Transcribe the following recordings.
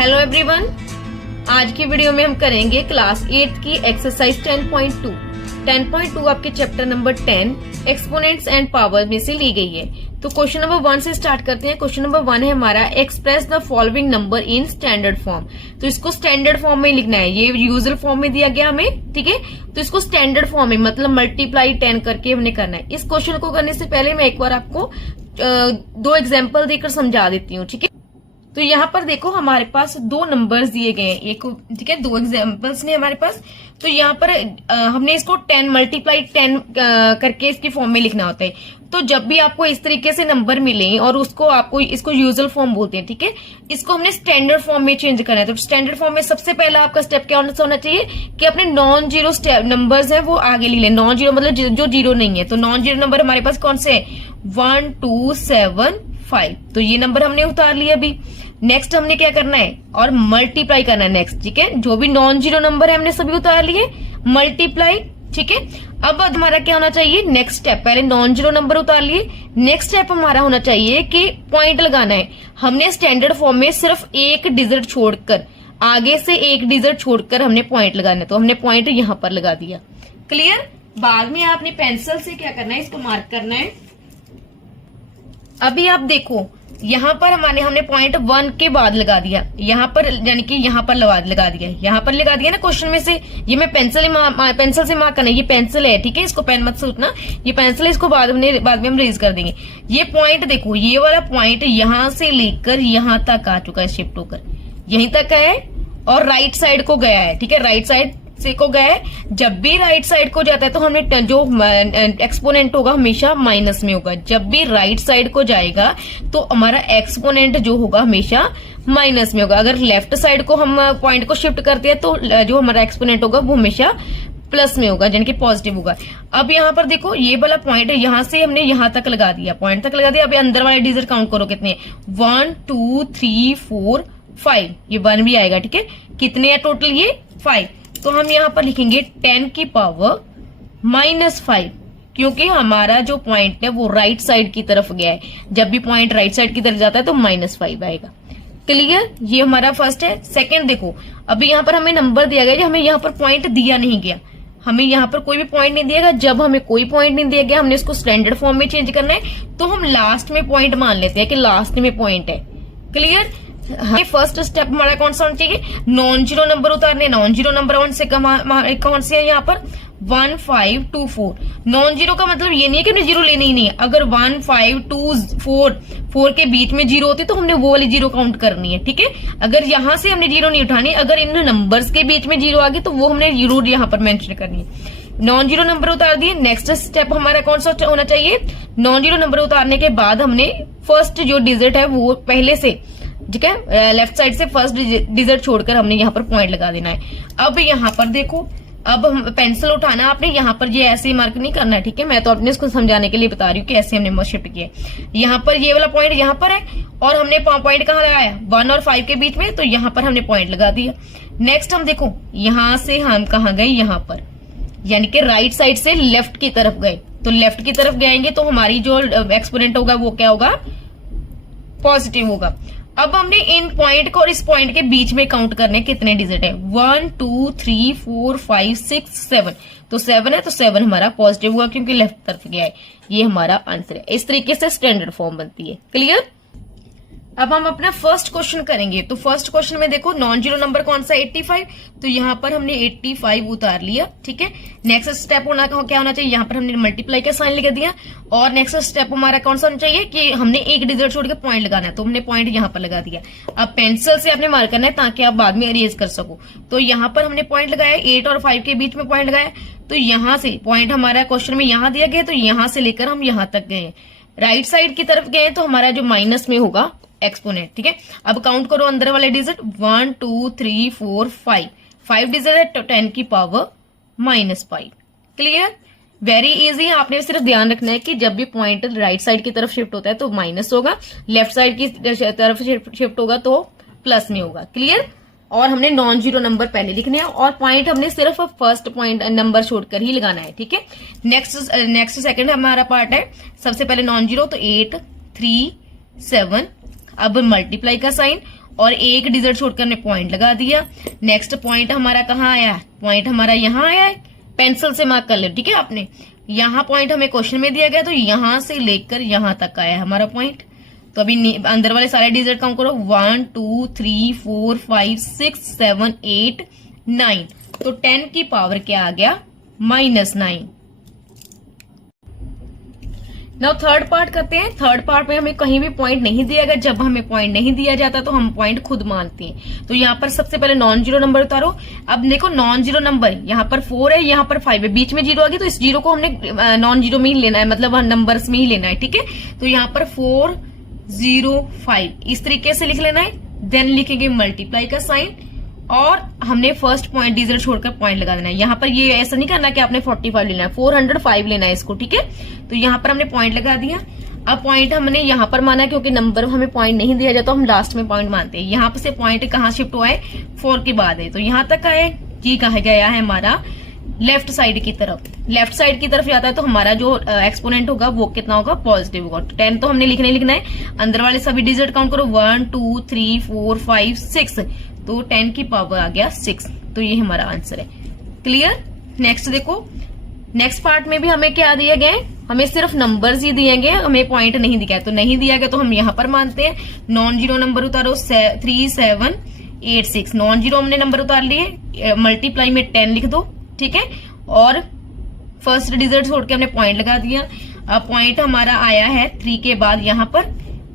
Hello everyone, आज की video में हम करेंगे क्लास 8 की एक्सरसाइज 10.2। 10.2 आपके chapter number 10 exponents and power में से ली गई है। तो क्वेश्चन नंबर 1 से स्टार्ट करते हैं। क्वेश्चन नंबर 1 है हमारा, express the following number in standard form. तो इसको स्टैंडर्ड फॉर्म में लिखना है, ये यूजुअल फॉर्म में दिया गया हमें, ठीक है। तो इसको स्टैंडर्ड फॉर्म में मतलब मल्टीप्लाई 10 करके हमने करना है। इस क्वेश्चन को करने से पहले मैं एक बार आपको दो एग्जाम्पल देकर समझा देती हूँ, ठीक है। तो यहाँ पर देखो हमारे पास दो नंबर्स दिए गए हैं, एक ठीक है, दो एग्जांपल्स ने हमारे पास। तो यहाँ पर हमने इसको 10 मल्टीप्लाई 10 करके इसकी फॉर्म में लिखना होता है। तो जब भी आपको इस तरीके से नंबर मिले और उसको आपको इसको यूजुअल फॉर्म बोलते हैं, ठीक है, इसको हमने स्टैंडर्ड फॉर्म में चेंज करना है। तो स्टैंडर्ड फॉर्म में सबसे पहला आपका स्टेप क्या होना चाहिए कि अपने नॉन जीरो नंबर्स है वो आगे लिख लें। नॉन जीरो मतलब जो जीरो नहीं है। तो नॉन जीरो नंबर हमारे पास कौन से है? 1 2 7 5। तो ये नंबर हमने उतार लिया अभी। नेक्स्ट हमने क्या करना है और मल्टीप्लाई करना है नेक्स्ट, ठीक है। जो भी नॉन जीरो नंबर है हमने सभी उतार लिए, मल्टीप्लाई, ठीक है। अब हमारा क्या होना चाहिए? नेक्स्ट स्टेप, पहले नॉन जीरो नंबर उतार लिए, नेक्स्ट स्टेप हमारा होना चाहिए कि पॉइंट लगाना है। हमने स्टैंडर्ड फॉर्म में सिर्फ एक डिजिट छोड़कर, आगे से एक डिजिट छोड़कर हमने पॉइंट लगाना है। तो हमने पॉइंट यहां पर लगा दिया। क्लियर? बाद में आपने पेंसिल से क्या करना है, इसको मार्क करना है। अभी आप देखो यहाँ पर हमने पॉइंट 1 के बाद लगा दिया, यहाँ पर यानी कि यहाँ पर लगा दिया, यहाँ पर लगा दिया ना क्वेश्चन में से। ये मैं पेंसिल से मार्क करना है, ये पेंसिल है, ठीक है, इसको पेन मत सोचना, ये पेंसिल है, इसको बाद में हम रेज कर देंगे। ये पॉइंट देखो, ये वाला पॉइंट यहाँ से लेकर यहाँ तक आ चुका है, शिफ्ट होकर यहीं तक है और राइट साइड को गया है, ठीक है, राइट साइड से को गया है। जब भी राइट साइड को जाता है तो हमें जो एक्सपोनेंट होगा हमेशा माइनस में होगा। जब भी राइट साइड को जाएगा तो हमारा एक्सपोनेंट जो होगा हमेशा माइनस में होगा। अगर लेफ्ट साइड को हम पॉइंट को शिफ्ट करते हैं तो जो हमारा एक्सपोनेंट होगा वो हमेशा प्लस में होगा, यानी कि पॉजिटिव होगा। अब यहाँ पर देखो ये वाला पॉइंट है, यहाँ से हमने यहाँ तक लगा दिया, पॉइंट तक लगा दिया। अभी अंदर वाले डिजिट काउंट करो कितने, 1 2 3 4 5, ये 1 भी आएगा, ठीक है। कितने हैं टोटल? ये 5। तो हम यहाँ पर लिखेंगे 10 की पावर -5, क्योंकि हमारा जो पॉइंट है वो राइट साइड की तरफ गया है। जब भी पॉइंट राइट साइड की तरफ जाता है तो -5 आएगा। क्लियर? ये हमारा फर्स्ट है। सेकंड देखो, अभी यहाँ पर हमें नंबर दिया गया, हमें यहाँ पर पॉइंट दिया नहीं गया, हमें यहाँ पर कोई भी पॉइंट नहीं दिया गया। जब हमें कोई पॉइंट नहीं दिया गया, हमने इसको स्टैंडर्ड फॉर्म में चेंज करना है, तो हम लास्ट में पॉइंट मान लेते हैं कि लास्ट में पॉइंट है। क्लियर? हाँ, फर्स्ट स्टेप हमारा कौन सा होना चाहिए? नॉन जीरो नंबर उतारने। नॉन जीरो नंबर कौन से है यहाँ पर? 1 5 2 4। नॉन जीरो का मतलब ये नहीं है कि हमने जीरो लेनी ही नहीं है। अगर 1 5 2 4 के बीच में जीरो होती तो हमने वो वाली जीरो काउंट करनी है, ठीक है। अगर यहाँ से हमने जीरो नहीं उठानी, अगर इन नंबर्स के बीच में जीरो आ गई तो वो हमने जरूर यहाँ पर मेंशन करनी है। नॉन जीरो नंबर उतार दिए। नेक्स्ट स्टेप हमारा कौन सा होना चाहिए? नॉन जीरो नंबर उतारने के बाद हमने फर्स्ट जो डिजिट है वो पहले से, ठीक है, लेफ्ट साइड से फर्स्ट डिजिट छोड़कर हमने यहाँ पर पॉइंट लगा देना है। अब यहाँ पर देखो, अब हम पेंसिल उठाना, आपने यहाँ पर ये ऐसे ही मार्क नहीं करना है, ठीक है। मैं तो अपने इसको समझाने के लिए बता रही हूँ कि ऐसे हमने शिफ्ट किया। यहाँ पर ये वाला पॉइंट यहाँ पर है और हमने पॉइंट कहाँ लगाया? 1 और 5 के बीच में, तो यहाँ पर हमने पॉइंट लगा दिया। नेक्स्ट हम देखो, यहाँ से हम कहाँ गए? यहाँ पर, यानी कि राइट साइड से लेफ्ट की तरफ गए। तो लेफ्ट की तरफ जाएंगे तो हमारी जो एक्सपोनेंट होगा वो क्या होगा? पॉजिटिव होगा। अब हमने इन पॉइंट को और इस पॉइंट के बीच में काउंट करने कितने डिजिट है? 1 2 3 4 5 6 7। तो 7 है, तो 7 हमारा पॉजिटिव हुआ क्योंकि लेफ्ट तरफ गया है। ये हमारा आंसर है। इस तरीके से स्टैंडर्ड फॉर्म बनती है। क्लियर? अब हम अपना फर्स्ट क्वेश्चन करेंगे। तो फर्स्ट क्वेश्चन में देखो नॉन जीरो नंबर कौन सा? 85। तो यहाँ पर हमने 85 उतार लिया, ठीक है। नेक्स्ट स्टेप क्या होना चाहिए? यहाँ पर हमने मल्टीप्लाई का साइन लगा दिया। और नेक्स्ट स्टेप हमारा कौन सा होना चाहिए कि हमने एक डिजिट छोड़ के पॉइंट लगाना है, तो हमने पॉइंट यहाँ पर लगा दिया। अब पेंसिल से आपने मार्क करना है ताकि आप बाद में अरेज कर सको। तो यहाँ पर हमने पॉइंट लगाया, 8 और 5 के बीच में पॉइंट लगाया। तो यहाँ से पॉइंट हमारा क्वेश्चन में यहाँ दिया गया, तो यहाँ से लेकर हम यहाँ तक गए, राइट साइड की तरफ गए, तो हमारा जो माइनस में होगा एक्सपोनेंट, ठीक है। अब काउंट करो अंदर वाले डिजिट, 1 2 3 4 5 डिजिट है, तो 10 की पावर -5। क्लियर? Very easy. आपने सिर्फ ध्यान रखना है कि जब भी पॉइंट राइट साइड की तरफ शिफ्ट होता है तो माइनस होगा, लेफ्ट साइड की तरफ शिफ्ट होगा तो प्लस में होगा। क्लियर? और हमने नॉन जीरो नंबर पहले लिखने हैं और पॉइंट हमने सिर्फ फर्स्ट पॉइंट नंबर छोड़कर ही लगाना है, ठीक है। नेक्स्ट सेकंड हमारा पार्ट है, सबसे पहले नॉन जीरो, तो 8 3 7। अब मल्टीप्लाई का साइन और एक डिजिट छोड़कर हमने पॉइंट लगा दिया। नेक्स्ट पॉइंट हमारा कहाँ आया, पॉइंट हमारा यहाँ आया है, पेंसिल से मार्क कर लो, ठीक है। आपने यहाँ पॉइंट हमें क्वेश्चन में दिया गया, तो यहां से लेकर यहां तक आया है हमारा पॉइंट। तो अभी अंदर वाले सारे डिजिट काउंट करो, 1 2 3 4 5 6 7 8 9। तो 10 की पावर क्या आ गया, -9। नाउ थर्ड पार्ट करते हैं। थर्ड पार्ट में हमें कहीं भी पॉइंट नहीं दिया गया। जब हमें पॉइंट नहीं दिया जाता तो हम पॉइंट खुद मानते हैं। तो यहाँ पर सबसे पहले नॉन जीरो नंबर उतारो। अब देखो नॉन जीरो नंबर यहाँ पर 4 है, यहाँ पर 5 है, बीच में जीरो आ गई, तो इस जीरो को हमने नॉन जीरो में ही लेना है, मतलब नंबर्स में ही लेना है, ठीक है। तो यहाँ पर 4 0 5 इस तरीके से लिख लेना है। देन लिखेंगे मल्टीप्लाई का साइन और हमने फर्स्ट पॉइंट डिजिट छोड़कर पॉइंट लगा देना है। यहाँ पर ये ऐसा नहीं करना कि आपने 45 लेना है, 405 लेना है इसको, ठीक है। तो यहाँ पर हमने पॉइंट लगा दिया। अब पॉइंट हमने यहाँ पर माना क्योंकि नंबर हमें पॉइंट नहीं दिया जाता, तो हम लास्ट में पॉइंट मानते हैं। यहाँ से पॉइंट कहाँ शिफ्ट हुआ है, 4 के बाद है, तो यहाँ तक आए। ये कहा गया है हमारा लेफ्ट साइड की तरफ, लेफ्ट साइड की तरफ जाता है, तो हमारा जो एक्सपोनेंट होगा वो कितना होगा, पॉजिटिव होगा। 10 तो हमने लिखना है। अंदर वाले सभी डिजिट काउंट करो, 1 2 3 4 5 6, तो 10 की पावर आ गया 6। तो ये हमारा आंसर है। क्लियर। नेक्स्ट देखो, नेक्स्ट पार्ट में भी हमें क्या दिया गया है, हमें सिर्फ नंबर्स ही दिए गए, हमें पॉइंट नहीं दिया है। तो नहीं दिया गया तो हम यहाँ पर मानते हैं। नॉन जीरो नंबर उतारो, 3 7 8 6 नॉन जीरो हमने नंबर उतार लिए। मल्टीप्लाई में 10 लिख दो, ठीक है। और फर्स्ट डिजिट छोड़ के हमने पॉइंट लगा दिया। अब पॉइंट हमारा आया है 3 के बाद यहाँ पर,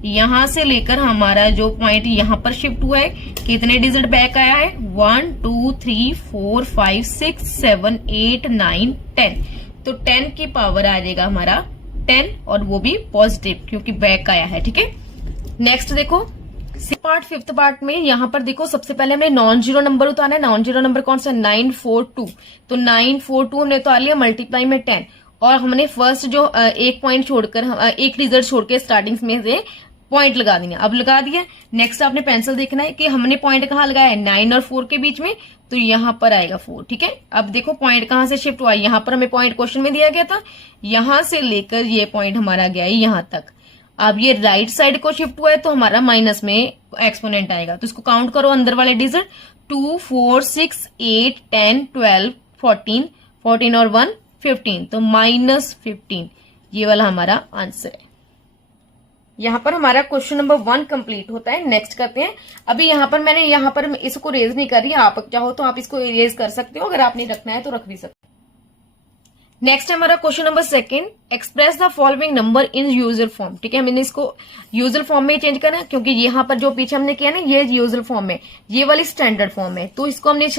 यहां से लेकर हमारा जो पॉइंट यहाँ पर शिफ्ट हुआ है, कितने डिजिट बैक आया है, 1 2 3 4 5 6 7 8 9 10। तो 10 की पावर आ जाएगा हमारा 10, और वो भी पॉजिटिव क्योंकि बैक आया है, ठीक है। नेक्स्ट देखो फिफ्थ पार्ट में यहाँ पर देखो, सबसे पहले हमने नॉन जीरो नंबर उतारना है। नॉन जीरो नंबर कौन सा, 942। तो 942 हमने उतार लिया, मल्टीप्लाई में 10, और हमने फर्स्ट जो एक पॉइंट छोड़कर, एक डिजिट छोड़ के स्टार्टिंग में से पॉइंट लगा दिया। अब लगा दिया। नेक्स्ट आपने पेंसिल देखना है कि हमने पॉइंट कहाँ लगाया है, 9 और 4 के बीच में, तो यहाँ पर आएगा 4, ठीक है। अब देखो पॉइंट कहाँ से शिफ्ट हुआ है, यहाँ पर हमें पॉइंट क्वेश्चन में दिया गया था, यहां से लेकर ये पॉइंट हमारा गया है यहाँ तक। अब ये राइट साइड को शिफ्ट हुआ है, तो हमारा माइनस में एक्सपोनेंट आएगा। तो इसको काउंट करो, अंदर वाले डिजिट, 2 4 6 8 10 12 14 14 और 1 15, तो -15 ये वाला हमारा आंसर है। यहाँ पर हमारा क्वेश्चन नंबर 1 कंप्लीट होता है। नेक्स्ट करते हैं। अभी यहाँ पर मैंने यहाँ पर इसको रेज नहीं कर रही, आप चाहो तो आप इसको रेज कर सकते हो, अगर आपने रखना है तो रख भी सकते हो। नेक्स्ट है हमारा question number 2, express the following number in usual form, ठीक है। हमने इसको यूजुअल फॉर्म में चेंज करना है, क्योंकि यहाँ पर जो पीछे हमने किया ना, ये यूजुअल फॉर्म में, ये वाली स्टैंडर्ड फॉर्म है, तो इसको हमें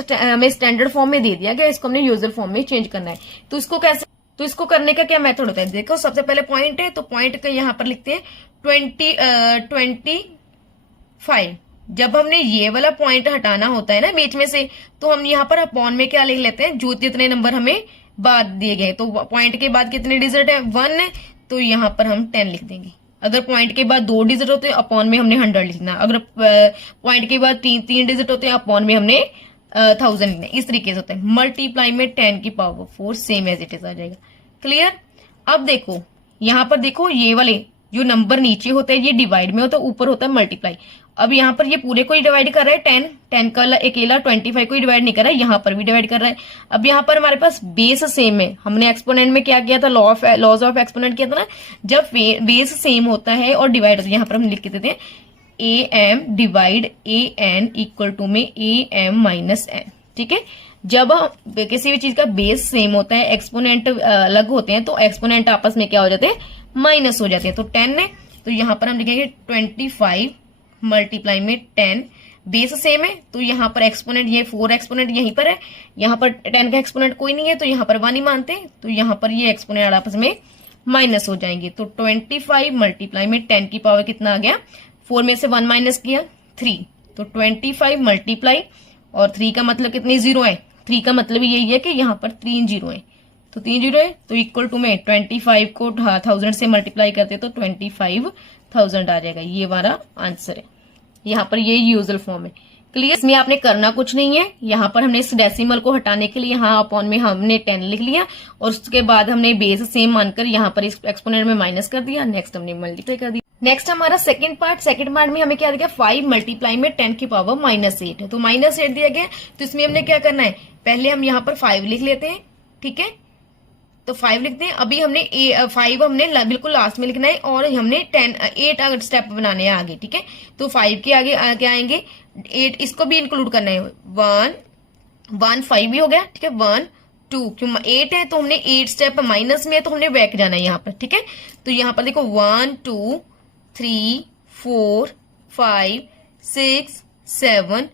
स्टैंडर्ड फॉर्म में दे दिया गया, इसको हमने यूजुअल फॉर्म में चेंज करना है। तो इसको कैसे, तो इसको करने का क्या मेथड होता है, देखो सबसे पहले पॉइंट है, तो पॉइंट का यहाँ पर लिखते हैं 25। जब हमने ये वाला पॉइंट हटाना होता है ना बीच में से, तो हम यहाँ पर अपॉन में क्या लिख लेते हैं, जो जितने नंबर हमें बाद दिए गए। तो पॉइंट के बाद कितने डिजिट है, 1 है, तो यहाँ पर हम 10 लिख देंगे। अगर पॉइंट के बाद 2 डिजिट होते हैं, अपॉन में हमने 100 लिखना। अगर पॉइंट के बाद 3 डिजिट होते हैं, अपॉन में हमने 1000 लिखना। इस तरीके से होता है। मल्टीप्लाई में 10 की power 4, same as it is आ जाएगा। क्लियर। अब देखो यहाँ पर देखो, ये वाले जो नंबर नीचे होता है ये डिवाइड में होता है, ऊपर होता है मल्टीप्लाई। अब यहाँ पर ये पूरे को ही डिवाइड कर रहा है, 10 का अकेला 25 को ही डिवाइड नहीं कर रहा है, यहाँ पर भी डिवाइड कर रहा है। अब यहाँ पर हमारे पास बेस सेम है। हमने एक्सपोनेंट में क्या किया था, लॉज ऑफ एक्सपोनेंट किया था ना, जब बेस सेम होता है और डिवाइड होता है, यहाँ पर हम लिख के देते हैं am divide an equal to में am माइनस n, ठीक है। जब किसी भी चीज का बेस सेम होता है, एक्सपोनेंट अलग होते हैं, तो एक्सपोनेंट आपस में क्या हो जाते हैं, माइनस हो जाते हैं। तो 10 है, तो यहाँ पर हम लिखेंगे 25 मल्टीप्लाई में 10, बेस सेम है, तो यहाँ पर एक्सपोनेंट, ये 4 एक्सपोनेंट यहीं पर है, यहाँ पर 10 का एक्सपोनेंट कोई नहीं है, तो यहाँ पर 1 ही मानते हैं, तो यहाँ पर ये एक्सपोनेंट आपस में माइनस हो जाएंगे। तो 25 मल्टीप्लाई में 10 की पावर कितना आ गया, 4 में से 1 माइनस किया 3, तो 25 मल्टीप्लाई, और 3 का मतलब कितनी जीरो है, 3 का मतलब यही है कि यहाँ पर 3 जीरो है, तो 3 जीरो है, तो इक्वल टू में 25 को 1000 से मल्टीप्लाई करते तो 25,000 आ जाएगा। ये हमारा आंसर है। यहाँ पर ये यूजुअल फॉर्म है। क्लियर। इसमें आपने करना कुछ नहीं है। यहाँ पर हमने इस डेसिमल को हटाने के लिए यहाँ अपॉन में हमने 10 लिख लिया, और उसके बाद हमने बेस सेम मानकर यहाँ पर इस एक्सपोनेंट में माइनस कर दिया, नेक्स्ट हमने मल्टीप्लाई कर दिया। नेक्स्ट हमारा सेकंड पार्ट में हमें क्या दिया 5 मल्टीप्लाई में 10 की पावर -8 तो -8 दिया गया। तो इसमें हमने क्या करना है, पहले हम यहाँ पर 5 लिख लेते हैं, ठीक है। तो 5 लिखते हैं। अभी हमने 5 हमने बिल्कुल लास्ट में लिखना है और हमने 8 स्टेप बनाने हैं आगे, ठीक है। तो 5 के आगे क्या आएंगे 8, इसको भी इंक्लूड करना है। 1 5 भी हो गया, ठीक है। 1 2 क्यों 8 है तो हमने 8 स्टेप माइनस में है तो हमने बैक जाना है यहाँ पर, ठीक है। तो यहाँ पर देखो 1 2 3 4 5 6 7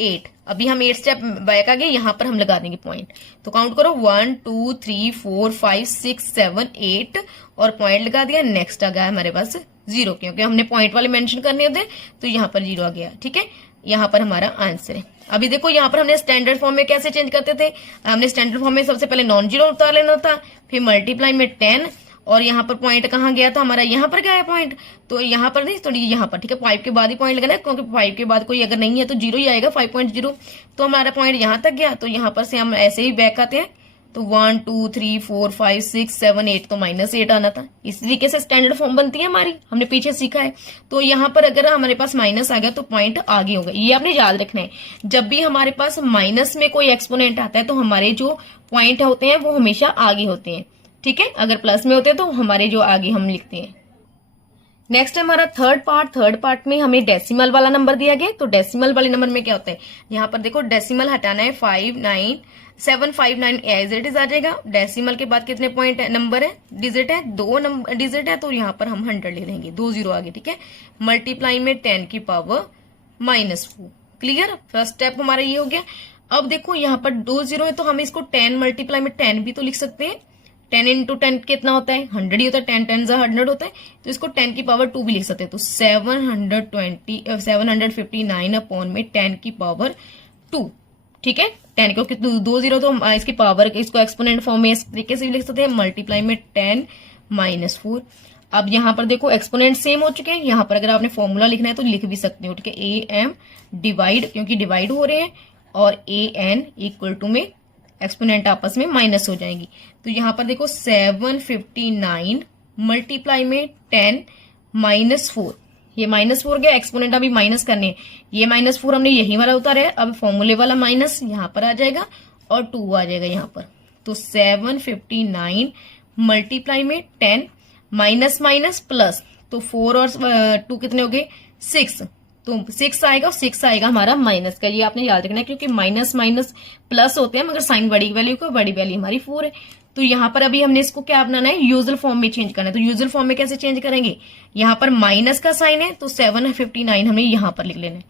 8। अभी हम 8 स्टेप बैक आ गए, यहाँ पर हम लगा देंगे पॉइंट। तो काउंट करो 1 2 3 4 5 6 7 8 और पॉइंट लगा दिया। नेक्स्ट आ गया हमारे पास 0 क्योंकि हमने पॉइंट वाले मेंशन करने होते तो यहाँ पर 0 आ गया, ठीक है। यहाँ पर हमारा आंसर है। अभी देखो यहाँ पर हमने स्टैंडर्ड फॉर्म में कैसे चेंज करते थे, हमने स्टैंडर्ड फॉर्म में सबसे पहले नॉन जीरो उतार लेना था, फिर मल्टीप्लाई में 10 और यहाँ पर पॉइंट कहाँ गया था हमारा, यहाँ पर गया है पॉइंट। तो यहाँ पर नहीं तो यहाँ पर, ठीक है। 5 के बाद ही पॉइंट लगाना है क्योंकि 5 के बाद कोई अगर नहीं है तो 0 ही आएगा 5.0। तो हमारा पॉइंट यहाँ तक गया। तो यहाँ पर से हम ऐसे ही बैक आते हैं। तो 1 2 3 4 5 6 7 8 तो -8 आना था। इस तरीके से स्टैंडर्ड फॉर्म बनती है हमारी, हमने पीछे सीखा है। तो यहाँ पर अगर हमारे पास माइनस आ गया तो पॉइंट आगे होगा, ये आपने याद रखना है। जब भी हमारे पास माइनस में कोई एक्सपोनेंट आता है तो हमारे जो पॉइंट होते हैं वो हमेशा आगे होते हैं, ठीक है। अगर प्लस में होते हैं तो हमारे जो आगे हम लिखते हैं। नेक्स्ट हमारा थर्ड पार्ट में हमें डेसिमल वाला नंबर दिया गया। तो डेसिमल वाले नंबर में क्या होता है, यहाँ पर देखो डेसिमल हटाना है 759 एज इट इज आ जाएगा। डेसिमल के बाद कितने पॉइंट नंबर है, डिजिट है, 2 नंबर डिजिट है। तो यहाँ पर हम 100 ले लेंगे, 2 0 आगे, ठीक है। मल्टीप्लाई में 10 की पावर -4। क्लियर, फर्स्ट स्टेप हमारा ये हो गया। अब देखो यहाँ पर 2 0 है तो हम इसको 10 मल्टीप्लाई में 10 भी तो लिख सकते हैं। 10 इंटू 10 कितना होता है 100 ही होता है, 10 10 100 होता है। तो इसको 10 की पावर 2 भी लिख सकते हैं। तो 759 अपॉन में 10 की पावर 2, ठीक है। 10 क्योंकि 2 0 तो इसकी पावर इसको एक्सपोनेंट फॉर्म में इस तरीके से भी लिख सकते हैं, मल्टीप्लाई में 10 -4। अब यहाँ पर देखो एक्सपोनेंट सेम हो चुके हैं। यहाँ पर अगर आपने फॉर्मूला लिखना है तो लिख भी सकते हो, ठीक है। AM डिवाइड, क्योंकि डिवाइड हो रहे हैं, और AN इक्वल टू में एक्सपोनेंट आपस में माइनस हो जाएंगी। तो यहाँ पर देखो 759 मल्टीप्लाई में 10 -4, ये -4 गया। एक्सपोनेंट अभी माइनस करने हैं, ये -4 हमने यही वाला उतारा है। अब फॉर्मूले वाला माइनस यहाँ पर आ जाएगा और 2 आ जाएगा यहाँ पर। तो 759 मल्टीप्लाई में 10 माइनस प्लस, तो 4 और 2 कितने हो गए 6। तो 6 आएगा और 6 आएगा हमारा माइनस का। ये आपने याद रखना है क्योंकि माइनस प्लस होते हैं, मगर साइन बड़ी वैल्यू को, बड़ी वैल्यू हमारी 4 है। तो यहाँ पर अभी हमने इसको क्या बनाना है, यूजुअल फॉर्म में चेंज करना है। तो यूजुअल फॉर्म में कैसे चेंज करेंगे, यहाँ पर माइनस का साइन है तो 759 हमें यहाँ पर लिख लेना है,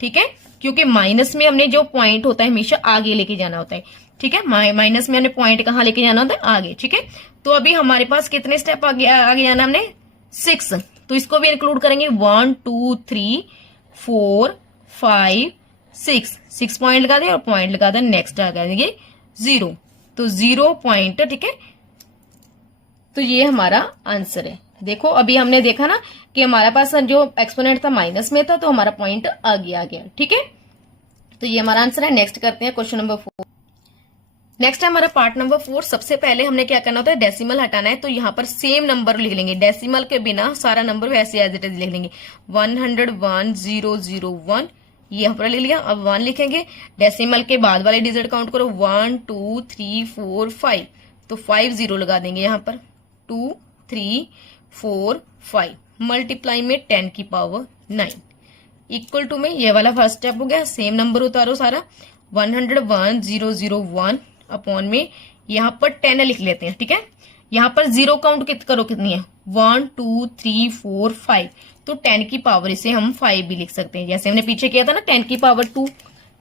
ठीक है। क्योंकि माइनस में हमने जो पॉइंट होता है हमेशा आगे लेके जाना होता है, ठीक है। माइनस में हमने पॉइंट कहाँ लेके जाना होता है, आगे, ठीक है। तो अभी हमारे पास कितने स्टेप आगे जाना हमने 6। तो इसको भी इंक्लूड करेंगे 1 2 3 4 5 6 पॉइंट लगा दें और पॉइंट लगा दें, नेक्स्ट आ जाएंगे 0। तो 0 पॉइंट, ठीक है। तो ये हमारा आंसर है। देखो अभी हमने देखा ना कि हमारे पास जो एक्सपोनेंट था माइनस में था तो हमारा पॉइंट आगे आ गया, ठीक है। तो ये हमारा आंसर है। नेक्स्ट करते हैं क्वेश्चन नंबर 4। नेक्स्ट है हमारा पार्ट नंबर 4। सबसे पहले हमने क्या करना होता है, डेसिमल हटाना है। तो यहाँ पर सेम नंबर लिख लेंगे, डेसिमल के बिना सारा नंबर वैसे एज इट इज लिख लेंगे। 101,001 ये यहाँ पर ले लिया। अब 1 लिखेंगे, डेसिमल के बाद वाले डिजिट काउंट करो 1 2 3 4 5। तो 5 0 लगा देंगे यहाँ पर, 2 3 4 5 मल्टीप्लाई में 10 की पावर 9 इक्वल टू में ये वाला फर्स्ट स्टेप हो गया। सेम नंबर उतारो सारा, 101,001 अपॉन में यहाँ पर 10 लिख लेते हैं, ठीक है। यहाँ पर 0 काउंट करो कितनी है, 1 2 3 4 5। तो 10 की पावर इसे हम 5 भी लिख सकते हैं, जैसे हमने पीछे किया था ना 10 की पावर 2,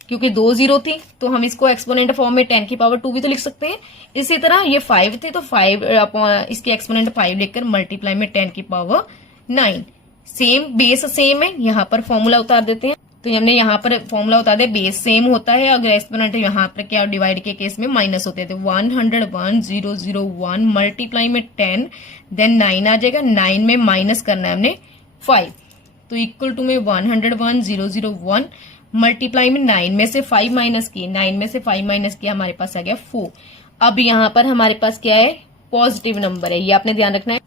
क्योंकि 2 0 थी तो हम इसको एक्सपोनेंट फॉर्म में 10 की पावर 2 भी तो लिख सकते हैं। इसी तरह ये 5 थे तो 5 इसके एक्सपोनेंट 5 लिखकर मल्टीप्लाई में 10 की पावर 9। सेम बेस सेम है, यहाँ पर फॉर्मूला उतार देते हैं। तो हमने यहाँ पर फॉर्मूला उतार दिया, बेस सेम होता है। अगर एक्सपोनेंट यहाँ पर क्या डिवाइड के केस में माइनस होते थे। 101,001 मल्टीप्लाई में 10 देन 9 आ जाएगा, 9 में माइनस करना है हमने 5। तो इक्वल टू में 101,001 मल्टीप्लाई में 9 में से 5 माइनस किए, 9 में से 5 माइनस किया, हमारे पास आ गया 4। अब यहाँ पर हमारे पास क्या है, पॉजिटिव नंबर है, ये आपने ध्यान रखना है।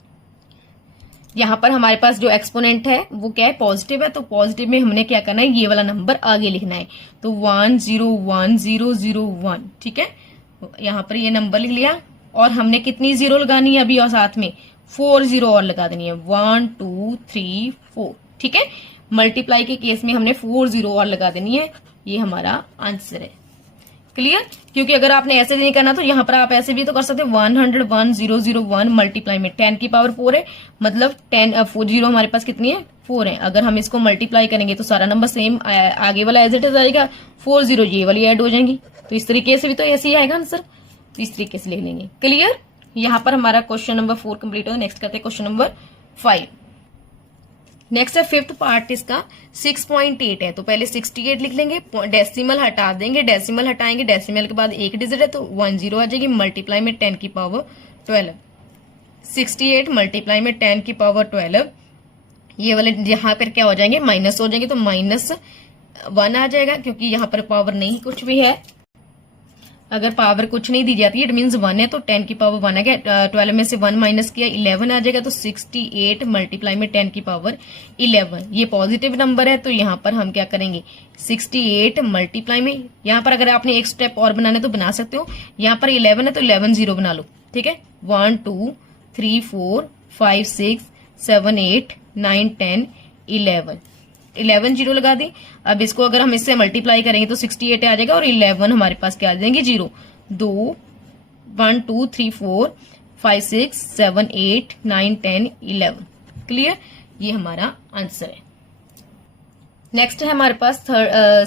यहाँ पर हमारे पास जो एक्सपोनेंट है वो क्या है, पॉजिटिव है, तो पॉजिटिव में हमने क्या करना है, ये वाला नंबर आगे लिखना है। तो 101001, ठीक है, यहाँ पर ये नंबर लिख लिया। और हमने कितनी जीरो लगानी है अभी, और साथ में 4 जीरो और लगा देनी है, 1 2 3 4, ठीक है। मल्टीप्लाई के केस में हमने 4 जीरो और लगा देनी है। ये हमारा आंसर है। क्लियर? क्योंकि अगर आपने ऐसे नहीं करना तो यहाँ पर आप ऐसे भी तो कर सकते हैं, 101,001 मल्टीप्लाई में 10 की पावर 4 है, मतलब 10 जीरो हमारे पास कितनी है, 4 है। अगर हम इसको मल्टीप्लाई करेंगे तो सारा नंबर सेम आगे वाला एज इट इज आएगा, 4 जीरो ये वाली ऐड हो जाएंगी। तो इस तरीके से भी तो ऐसे ही आएगा आंसर, तो इस तरीके से लिख लेंगे। क्लियर? यहाँ पर हमारा क्वेश्चन नंबर 4 कंप्लीट हो। नेक्स्ट करते हैं क्वेश्चन नंबर 5। नेक्स्ट है फिफ्थ पार्ट, इसका 6.8 है, तो पहले 68 लिख लेंगे, डेसिमल हटा देंगे, डेसिमल हटाएंगे, डेसिमल के बाद एक डिजिट है तो 1 जीरो आ जाएगी, मल्टीप्लाई में 10 की पावर 12, 68 मल्टीप्लाई में 10 की पावर 12, ये वाले यहाँ पर क्या हो जाएंगे, माइनस हो जाएंगे, तो -1 आ जाएगा, क्योंकि यहाँ पर पावर नहीं कुछ भी है। अगर पावर कुछ नहीं दी जाती है इट मीन्स 1 है, तो 10 की पावर 1 आ गया, 12 में से 1 माइनस किया 11 आ जाएगा, तो 68 मल्टीप्लाई में 10 की पावर 11, ये पॉजिटिव नंबर है। तो यहाँ पर हम क्या करेंगे, 68 मल्टीप्लाई में, यहाँ पर अगर आपने एक स्टेप और बनाना है तो बना सकते हो, यहाँ पर 11 है तो 11 जीरो बना लो, ठीक है। 1 2 3 4 5 6 7 8 9 10 11 जीरो लगा दी। अब इसको अगर हम इससे मल्टीप्लाई करेंगे तो 68 आ जाएगा, और 11 हमारे पास क्या आ जाएंगे, जीरो। 1 2 3 4 5 6 7 8 9 10 11। क्लियर? ये हमारा आंसर है। नेक्स्ट है हमारे पास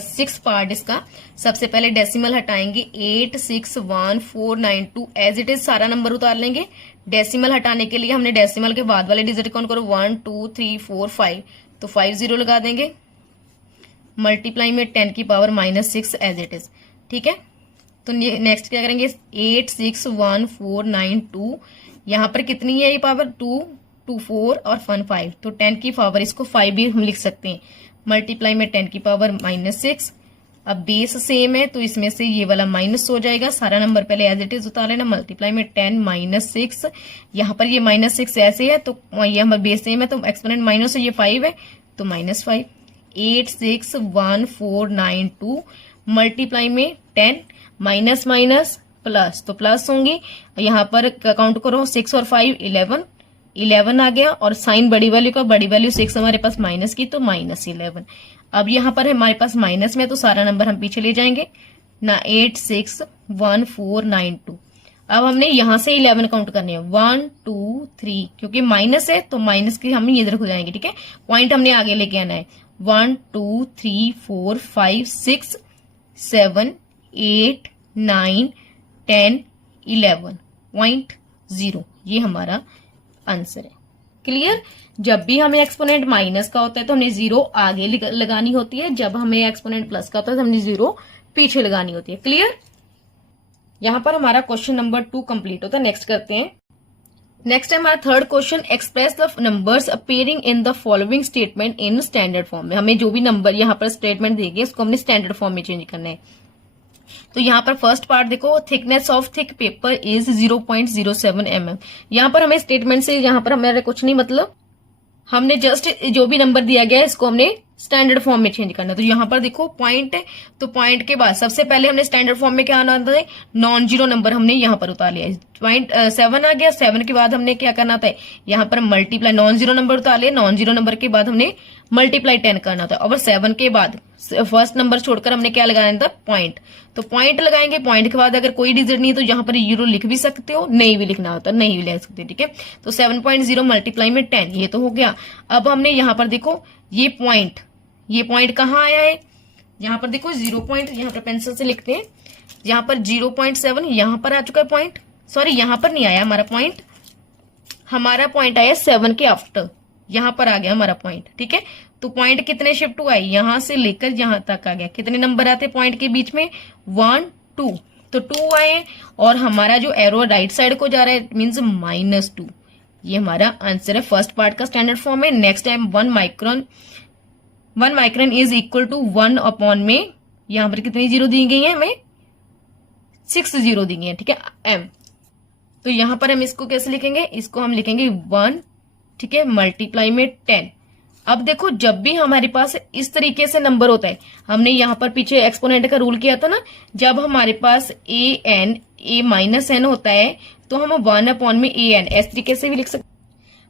6 पार्ट इसका। सबसे पहले डेसिमल हटाएंगे, 861,492 एज इट इज सारा नंबर उतार लेंगे। डेसिमल हटाने के लिए हमने डेसिमल के बाद वाले डिजिट काउंट करो, 1 2 3 4 5, तो 5 जीरो लगा देंगे, मल्टीप्लाई में 10 की पावर -6 एज इट इज, ठीक है। तो नेक्स्ट क्या करेंगे, 861,492, यहाँ पर कितनी है ये पावर, 2 2 4 और 1 5, तो 10 की पावर इसको 5 भी हम लिख सकते हैं, मल्टीप्लाई में 10 की पावर -6। अब बेस सेम है तो इसमें से ये वाला माइनस हो जाएगा, सारा नंबर पहले एज इट इज उतार लेना, मल्टीप्लाई में 10 -6, यहाँ पर ये -6 ऐसे है तो ये हमारा बेस सेम है तो एक्सपोनेंट माइनस है, ये 5 है तो -5। 861,492 मल्टीप्लाई में 10 माइनस माइनस प्लस, तो प्लस होंगी, यहाँ पर काउंट करो 6 और 5 11 आ गया, और साइन बड़ी वैल्यू का, बड़ी वैल्यू 6 हमारे पास माइनस की तो -11। अब यहाँ पर हमारे पास माइनस में तो सारा नंबर हम पीछे ले जाएंगे ना, 861,492। अब हमने यहां से 11 काउंट करने हैं, 1 2 3, क्योंकि माइनस है तो माइनस की हम इधर हो जाएंगे, ठीक है। पॉइंट हमने आगे लेके आना है, 1 2 3 4 5 6 7 8 9 10 11 .0, ये हमारा आंसर है। क्लियर? जब भी हमें एक्सपोनेंट माइनस का होता है तो हमने जीरो आगे लगानी होती है, जब हमें एक्सपोनेंट प्लस का होता है तो हमने जीरो पीछे लगानी होती है। क्लियर? यहां पर हमारा क्वेश्चन नंबर 2 कंप्लीट होता है। नेक्स्ट करते हैं। नेक्स्ट है हमारा third question, express the numbers appearing in the following statement in standard form में। हमें जो भी नंबर यहाँ पर स्टेटमेंट देंगे उसको हमने स्टैंडर्ड फॉर्म में चेंज करना है। तो यहाँ पर फर्स्ट पार्ट देखो, thickness of thick paper is 0.07 mm। यहाँ पर हमें स्टेटमेंट से यहाँ पर हमारे कुछ नहीं, मतलब हमने जस्ट जो भी नंबर दिया गया है इसको हमने स्टैंडर्ड फॉर्म में चेंज करना है। तो यहाँ पर देखो पॉइंट है, तो पॉइंट के बाद सबसे पहले हमने स्टैंडर्ड फॉर्म में क्या आना होता है, नॉन जीरो नंबर हमने यहाँ पर उतार लिया। 7 आ गया, 7 के बाद हमने क्या करना था, यहाँ पर मल्टीप्लाई, नॉन जीरो नंबर उतार लिया, नॉन जीरो नंबर के बाद हमने मल्टीप्लाई 10 करना था, और 7 के बाद फर्स्ट नंबर छोड़कर हमने क्या लगाना था, पॉइंट। तो पॉइंट लगाएंगे, पॉइंट के बाद अगर कोई डिजिट नहीं तो यहाँ पर जीरो लिख भी सकते हो, नहीं भी लिखना होता नहीं भी लिख सकते, ठीक है। तो 7.0 मल्टीप्लाई में 10, ये तो हो गया। अब हमने यहाँ पर देखो ये पॉइंट कहाँ आया है, यहाँ पर देखो 0 पॉइंट, यहाँ पर पेंसिल से लिखते हैं, यहाँ पर 0.7 यहाँ पर आ चुका है पॉइंट, सॉरी यहाँ पर नहीं आया हमारा पॉइंट, हमारा पॉइंट आया 7 के आफ्टर, यहाँ पर आ गया हमारा पॉइंट, ठीक है। तो पॉइंट कितने शिफ्ट हुआ है, यहां से लेकर यहां तक आ गया। कितने नंबर आते हैं पॉइंट के बीच में, 1 2, तो 2 आए, और हमारा जो एरो राइट साइड को जा रहा है मीन्स -2। ये हमारा आंसर है फर्स्ट पार्ट का स्टैंडर्ड फॉर्म में। Next time 1 micron is equal to 1 upon में, यहां पर कितनी जीरो दी गई है, हमें 6 जीरो दी गई है, ठीक है, m। तो यहां पर हम इसको कैसे लिखेंगे, इसको हम लिखेंगे 1 ठीक है, मल्टीप्लाई में 10। अब देखो जब भी हमारे पास इस तरीके से नंबर होता है, हमने यहाँ पर पीछे एक्सपोनेंट का रूल किया था ना, जब हमारे पास a माइनस n होता है तो हम 1/an इस तरीके से भी लिख सकते।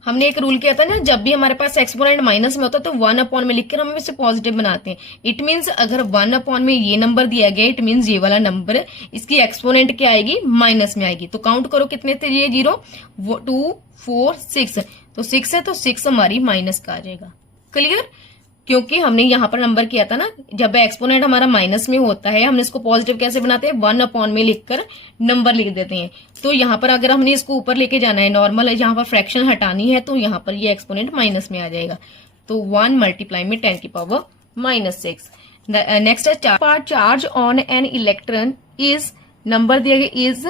हमने एक रूल किया था ना, जब भी हमारे पास एक्सपोनेंट माइनस में होता है तो 1/, में लिखकर हम इसे पॉजिटिव बनाते हैं। इट मीन्स अगर 1/, में ये नंबर दिया गया, इट मीन्स ये वाला नंबर इसकी एक्सपोनेंट क्या आएगी, माइनस में आएगी। तो काउंट करो कितने थे ये 0, 2, 4, 6, तो 6 है तो 6 हमारी माइनस का आ जाएगा। क्लियर? क्योंकि हमने यहाँ पर नंबर किया था ना, जब एक्सपोनेंट हमारा माइनस में होता है हमने इसको पॉजिटिव कैसे बनाते हैं, 1/, में लिखकर नंबर लिख देते हैं। तो यहाँ पर अगर हमने इसको ऊपर लेके जाना है, नॉर्मल है, यहाँ पर फ्रैक्शन हटानी है, तो यहाँ पर ये एक्सपोनेंट माइनस में आ जाएगा। तो 1 मल्टीप्लाई में 10 की पावर -6। नेक्स्ट है charge on an electron is, number दिया गया इज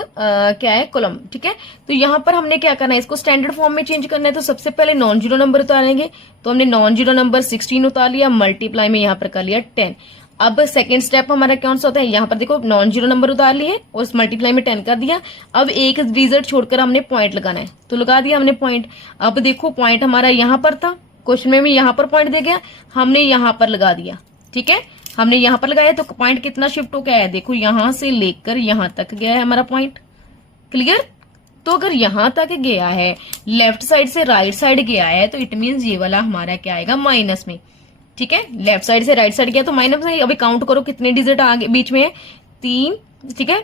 क्या है, कॉलम। ठीक है, तो यहाँ पर हमने क्या करना है, इसको स्टैंडर्ड फॉर्म में चेंज करना है। तो सबसे पहले नॉन जीरो नंबर उतारेंगे, तो हमने नॉन जीरो नंबर 16 उतार लिया, मल्टीप्लाई में यहाँ पर कर लिया 10। अब सेकंड स्टेप हमारा कौन सा होता है, यहाँ पर देखो नॉन जीरो नंबर उतार लिए और उस मल्टीप्लाई में 10 कर दिया। अब एक डिजिट छोड़कर हमने पॉइंट लगाना है, तो लगा दिया हमने पॉइंट। अब देखो पॉइंट हमारा यहाँ पर था, क्वेश्चन में भी यहाँ पर पॉइंट दे गया, हमने यहाँ पर लगा दिया। ठीक है, हमने यहाँ पर लगाया तो पॉइंट कितना शिफ्ट हो गया है, देखो यहां से लेकर यहां तक गया है हमारा पॉइंट। क्लियर? तो अगर यहां तक गया है, लेफ्ट साइड से राइट साइड गया है, तो इट मीन्स ये वाला हमारा क्या आएगा, माइनस में। ठीक है, लेफ्ट साइड से राइट साइड गया तो माइनस में। अभी काउंट करो कितने डिजिट आगे बीच में है, 3। ठीक है,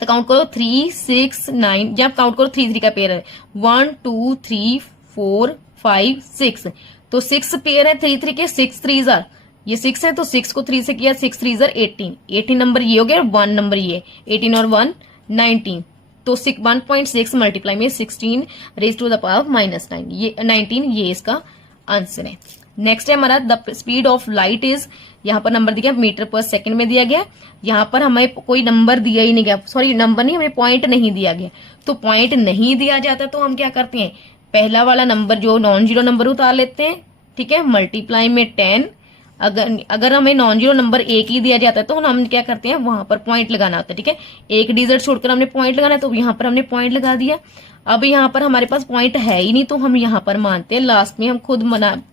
तो काउंट करो 3, 6, 9। जब काउंट करो 3 3 का पेयर है, 1, 2, 3, 4, 5, 6। तो 6 पेयर है 3 3 के, 6 3 जार, ये 6 है तो 6 को 3 से किया, 6 3 जार 18। 18 नंबर ये हो गया, 1 नंबर ये, 18 और 1 19। तो 1.6 मल्टीप्लाई में 16 रेज टू द पावर -9, ये 19, ये इसका आंसर है। नेक्स्ट है हमारा the speed of light is, यहाँ पर नंबर दिया मीटर पर सेकंड में दिया गया। यहाँ पर हमें कोई नंबर दिया ही नहीं गया, सॉरी नंबर नहीं, हमें पॉइंट नहीं दिया गया। तो पॉइंट नहीं दिया जाता तो हम क्या करते हैं, पहला वाला नंबर जो नॉन जीरो नंबर उतार लेते हैं। ठीक है, मल्टीप्लाई में 10। अगर हमें नॉन जीरो नंबर एक ही दिया जाता है तो हम क्या करते हैं, वहां पर पॉइंट लगाना होता है। ठीक है, एक डिजिट छोड़कर हमने पॉइंट लगाना है, तो यहाँ पर हमने पॉइंट लगा दिया। अब यहाँ पर हमारे पास पॉइंट है ही नहीं, तो हम यहाँ पर मानते हैं, लास्ट में हम खुद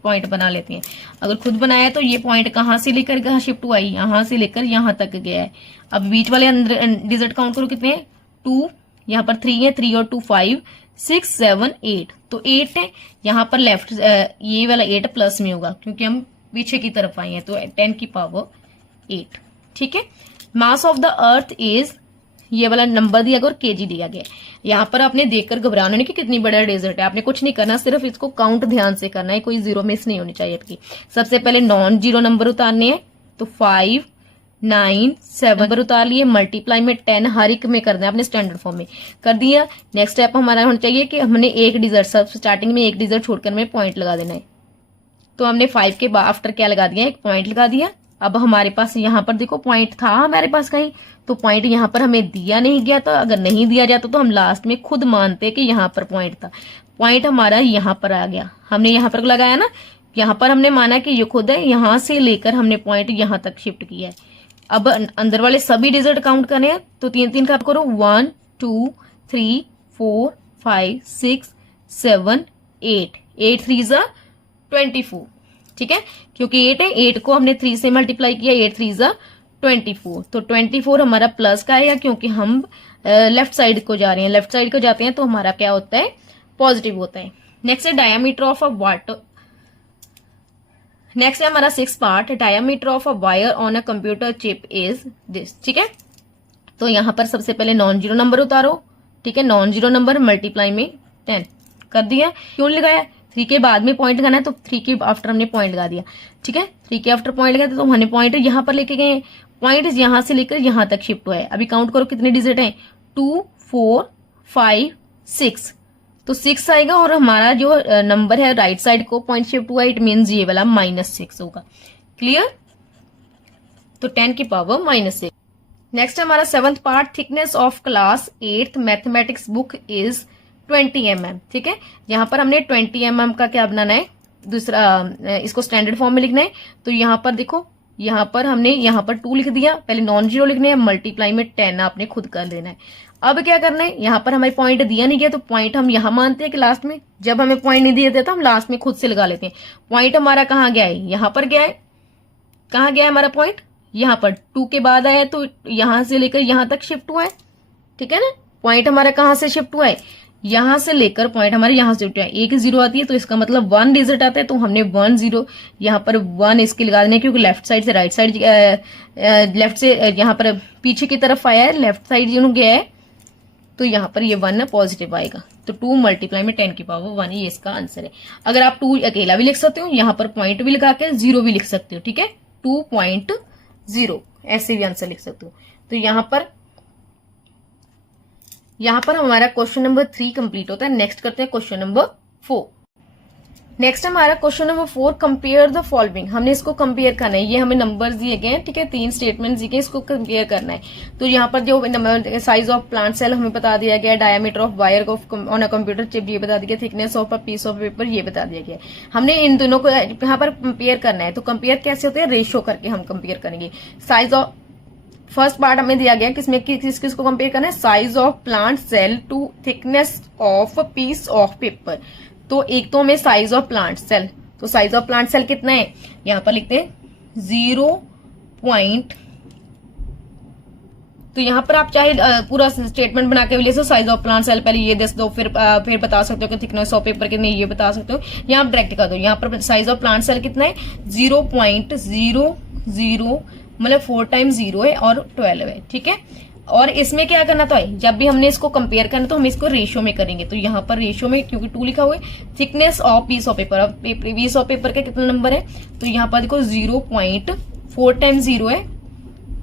पॉइंट बना लेते हैं। अगर खुद बनाया तो ये पॉइंट कहाँ से लेकर कहाँ शिफ्ट हुआ है, यहाँ से लेकर यहाँ तक गया है। अब बीच वाले अंदर डिजिट काउंट करो कितने हैं, 2, यहाँ पर 3 है, 3 और 2 5, 6 7 8, तो 8 है। यहाँ पर लेफ्ट ये वाला 8 प्लस में होगा क्योंकि हम पीछे की तरफ आए हैं, तो 10 की पावर 8। ठीक है, mass of the earth is, ये वाला नंबर दिया गया और केजी दिया गया। यहाँ पर आपने देखकर घबराना नहीं कि कितनी बड़ा डेजर्ट है, आपने कुछ नहीं करना, सिर्फ इसको काउंट ध्यान से करना है, कोई जीरो मिस नहीं होनी चाहिए आपकी। सबसे पहले नॉन जीरो नंबर उतारने हैं, तो 5 9 7 नंबर उतार लिए, मल्टीप्लाई में 10 हर एक में करना है, आपने स्टैंडर्ड फॉर्म में कर दिया। नेक्स्ट स्टेप हमारा होना चाहिए कि हमने एक डिजिट, सब स्टार्टिंग में एक डिजिट छोड़कर हमें पॉइंट लगा देना है। तो हमने 5 के आफ्टर क्या लगा दिया, एक पॉइंट लगा दिया। अब हमारे पास यहाँ पर देखो पॉइंट था हमारे पास कहीं, तो पॉइंट यहाँ पर हमें दिया नहीं गया था। अगर नहीं दिया जाता तो हम लास्ट में खुद मानते कि यहाँ पर पॉइंट था। पॉइंट हमारा यहाँ पर आ गया, हमने यहाँ पर लगाया ना, यहाँ पर हमने माना कि ये खुद है, यहाँ से लेकर हमने पॉइंट यहाँ तक शिफ्ट किया है। अब अंदर वाले सभी डिजिट काउंट करें, तो 3 3 का करो, 1 2 3 4 5 6 7 8, 8 3 जा 24। ठीक है, क्योंकि 8 है, 8 को हमने 3 से मल्टीप्लाई किया, 8 3 जा 24, तो 24 हमारा प्लस का आएगा क्योंकि हम लेफ्ट साइड को जा रहे हैं, लेफ्ट साइड को जाते हैं तो हमारा क्या होता है, पॉजिटिव होता है। नेक्स्ट है diameter of a water, next है हमारा 6 part, diameter of a wire on a computer chip is this. ठीक है, तो यहाँ पर सबसे पहले नॉन जीरो नंबर उतारो। ठीक है, नॉन जीरो नंबर मल्टीप्लाई में 10 कर दिया। क्यों लगाया, 3 के बाद में पॉइंट लगाना है, तो 3 के आफ्टर हमने पॉइंट लगा दिया। ठीक है, 3 के आफ्टर पॉइंट लगाया तो हमने पॉइंट यहाँ पर लेके गए, पॉइंट यहां से लेकर यहां तक शिफ्ट हुआ है। अभी काउंट करो कितने डिजिट हैं, 2 4 5 6, तो 6 आएगा और हमारा जो नंबर है राइट साइड को पॉइंट शिफ्ट हुआ, इट मीन्स ये वाला -6 होगा। क्लियर, तो 10 की पावर -6। नेक्स्ट हमारा 7th part, thickness of class 8th mathematics book is 20 mm। ठीक है, यहाँ पर हमने 20 mm का क्या बनाना है, दूसरा इसको स्टैंडर्ड फॉर्म में लिखना है। तो यहाँ पर देखो, यहाँ पर हमने यहाँ पर 2 लिख दिया, पहले नॉन जीरो लिखने हैं, मल्टीप्लाई में 10 आपने खुद कर लेना है। अब क्या करना है, यहाँ पर हमें पॉइंट दिया नहीं गया तो पॉइंट हम यहाँ मानते हैं कि लास्ट में, जब हमें पॉइंट नहीं दिया जाता हम लास्ट में खुद से लगा लेते हैं। पॉइंट हमारा कहाँ गया है, यहाँ पर गया है। कहाँ गया है हमारा पॉइंट, यहाँ पर 2 के बाद आया है तो यहां से लेकर यहां तक शिफ्ट हुआ है, ठीक है ना। पॉइंट हमारा कहां से शिफ्ट हुआ है, यहां से लेकर पॉइंट हमारे यहां से शिफ्ट हुआ है। एक 0 आती है तो इसका मतलब 1 डिजिट आता है, तो हमने 1 0 यहाँ पर 1 इसके लगा देने, क्योंकि लेफ्ट साइड से राइट साइड, लेफ्ट से यहाँ पर पीछे की तरफ आया है, लेफ्ट साइड जो गया है, तो यहाँ पर ये 1 पॉजिटिव आएगा। तो 2 मल्टीप्लाई में 10 की पावर 1, ये इसका आंसर है। अगर आप 2 अकेला भी लिख सकते हो, यहाँ पर पॉइंट भी लगा के 0 भी लिख सकते हो, ठीक है। 2.0 ऐसे भी आंसर लिख सकते हो। तो यहां पर हमारा क्वेश्चन नंबर 3 कंप्लीट होता है। नेक्स्ट करते हैं क्वेश्चन नंबर 4। नेक्स्ट हमारा question number 4, compare the following. हमने इसको कंपेयर करना है, ये हमें नंबर्स दिए गए हैं, ठीक है, 3 स्टेटमेंट दिए गए, इसको कंपेयर करना है। तो यहाँ पर जो साइज ऑफ प्लांट सेल हमें बता दिया गया, diameter of wire on a computer chip ये बता दिया, thickness of a piece of paper ये बता दिया गया। हमने इन दोनों को यहाँ पर कंपेयर करना है। तो कंपेयर कैसे होते हैं, रेशियो करके हम कंपेयर करेंगे। साइज ऑफ फर्स्ट पार्ट हमें दिया गया किसमें किसको कंपेयर करना है, size of plant cell to thickness of piece of paper. तो एक तो हमें साइज ऑफ प्लांट सेल, तो साइज ऑफ प्लांट सेल कितना है, यहां पर लिखते हैं 0. तो यहां पर आप चाहे पूरा स्टेटमेंट बना के ले सकते हो, साइज ऑफ प्लांट सेल पहले ये दे दो, फिर बता सकते हो कि थिकनेस ऑफ पेपर कितनी, ये बता सकते हो। यहां आप डायरेक्ट कर दो, यहां पर साइज ऑफ प्लांट सेल कितना है 0.00, मतलब 4 टाइम्स 0 है और 12 है, ठीक है। और इसमें क्या करना तो है, जब भी हमने इसको कंपेयर करना तो हम इसको रेशियो में करेंगे। तो यहाँ पर रेशियो में क्योंकि 2 लिखा हुआ है, thickness of piece of paper, अब पीस ऑफ पेपर का कितना नंबर है, तो यहाँ पर देखो 0.4 टाइम्स 0 है,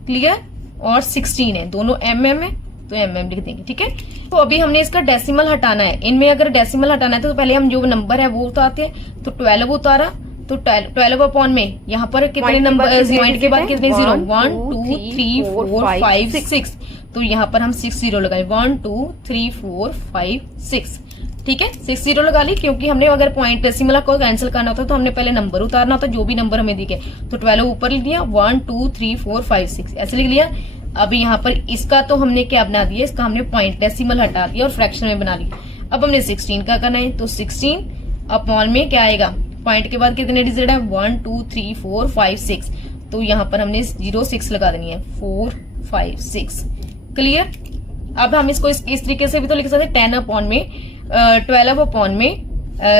क्लियर, और 16 है, दोनों mm है तो mm लिख देंगे, ठीक है। तो अभी हमने इसका डेसिमल हटाना है। इनमें अगर डेसिमल हटाना है तो पहले हम जो नंबर है वो उतारते हैं। तो 12 उतारा, तो 12 अपॉन में यहाँ पर कितने नंबर, पॉइंट के बाद कितने 0, 1 2 3 4 5 6, तो यहाँ पर हम 6 0 लगाए, 1 2 3 4 5 6, ठीक है, 6 0 लगा ली, क्योंकि हमने अगर पॉइंट डेसिमल को कैंसिल करना होता तो हमने पहले नंबर उतारना होता, जो भी नंबर हमें दिखे। तो 12 ऊपर लिख दिया, 1 2 3 4 5 6 ऐसे लिख लिया। अब यहाँ पर इसका तो हमने क्या बना दिया, इसका हमने पॉइंट डेसिमल हटा दिया और फ्रैक्शन में बना लिया। अब हमने 16 का करना है, तो 16 अपॉन में क्या आएगा, पॉइंट के बाद कितने डिजिट है, 1 2 3 4 5 6, तो यहाँ पर हमने 0 6 लगा देनी है, 4 5 6, क्लियर। अब हम इसको इस तरीके से भी तो लिख सकते हैं, 10 अपॉन में 12 अपॉन में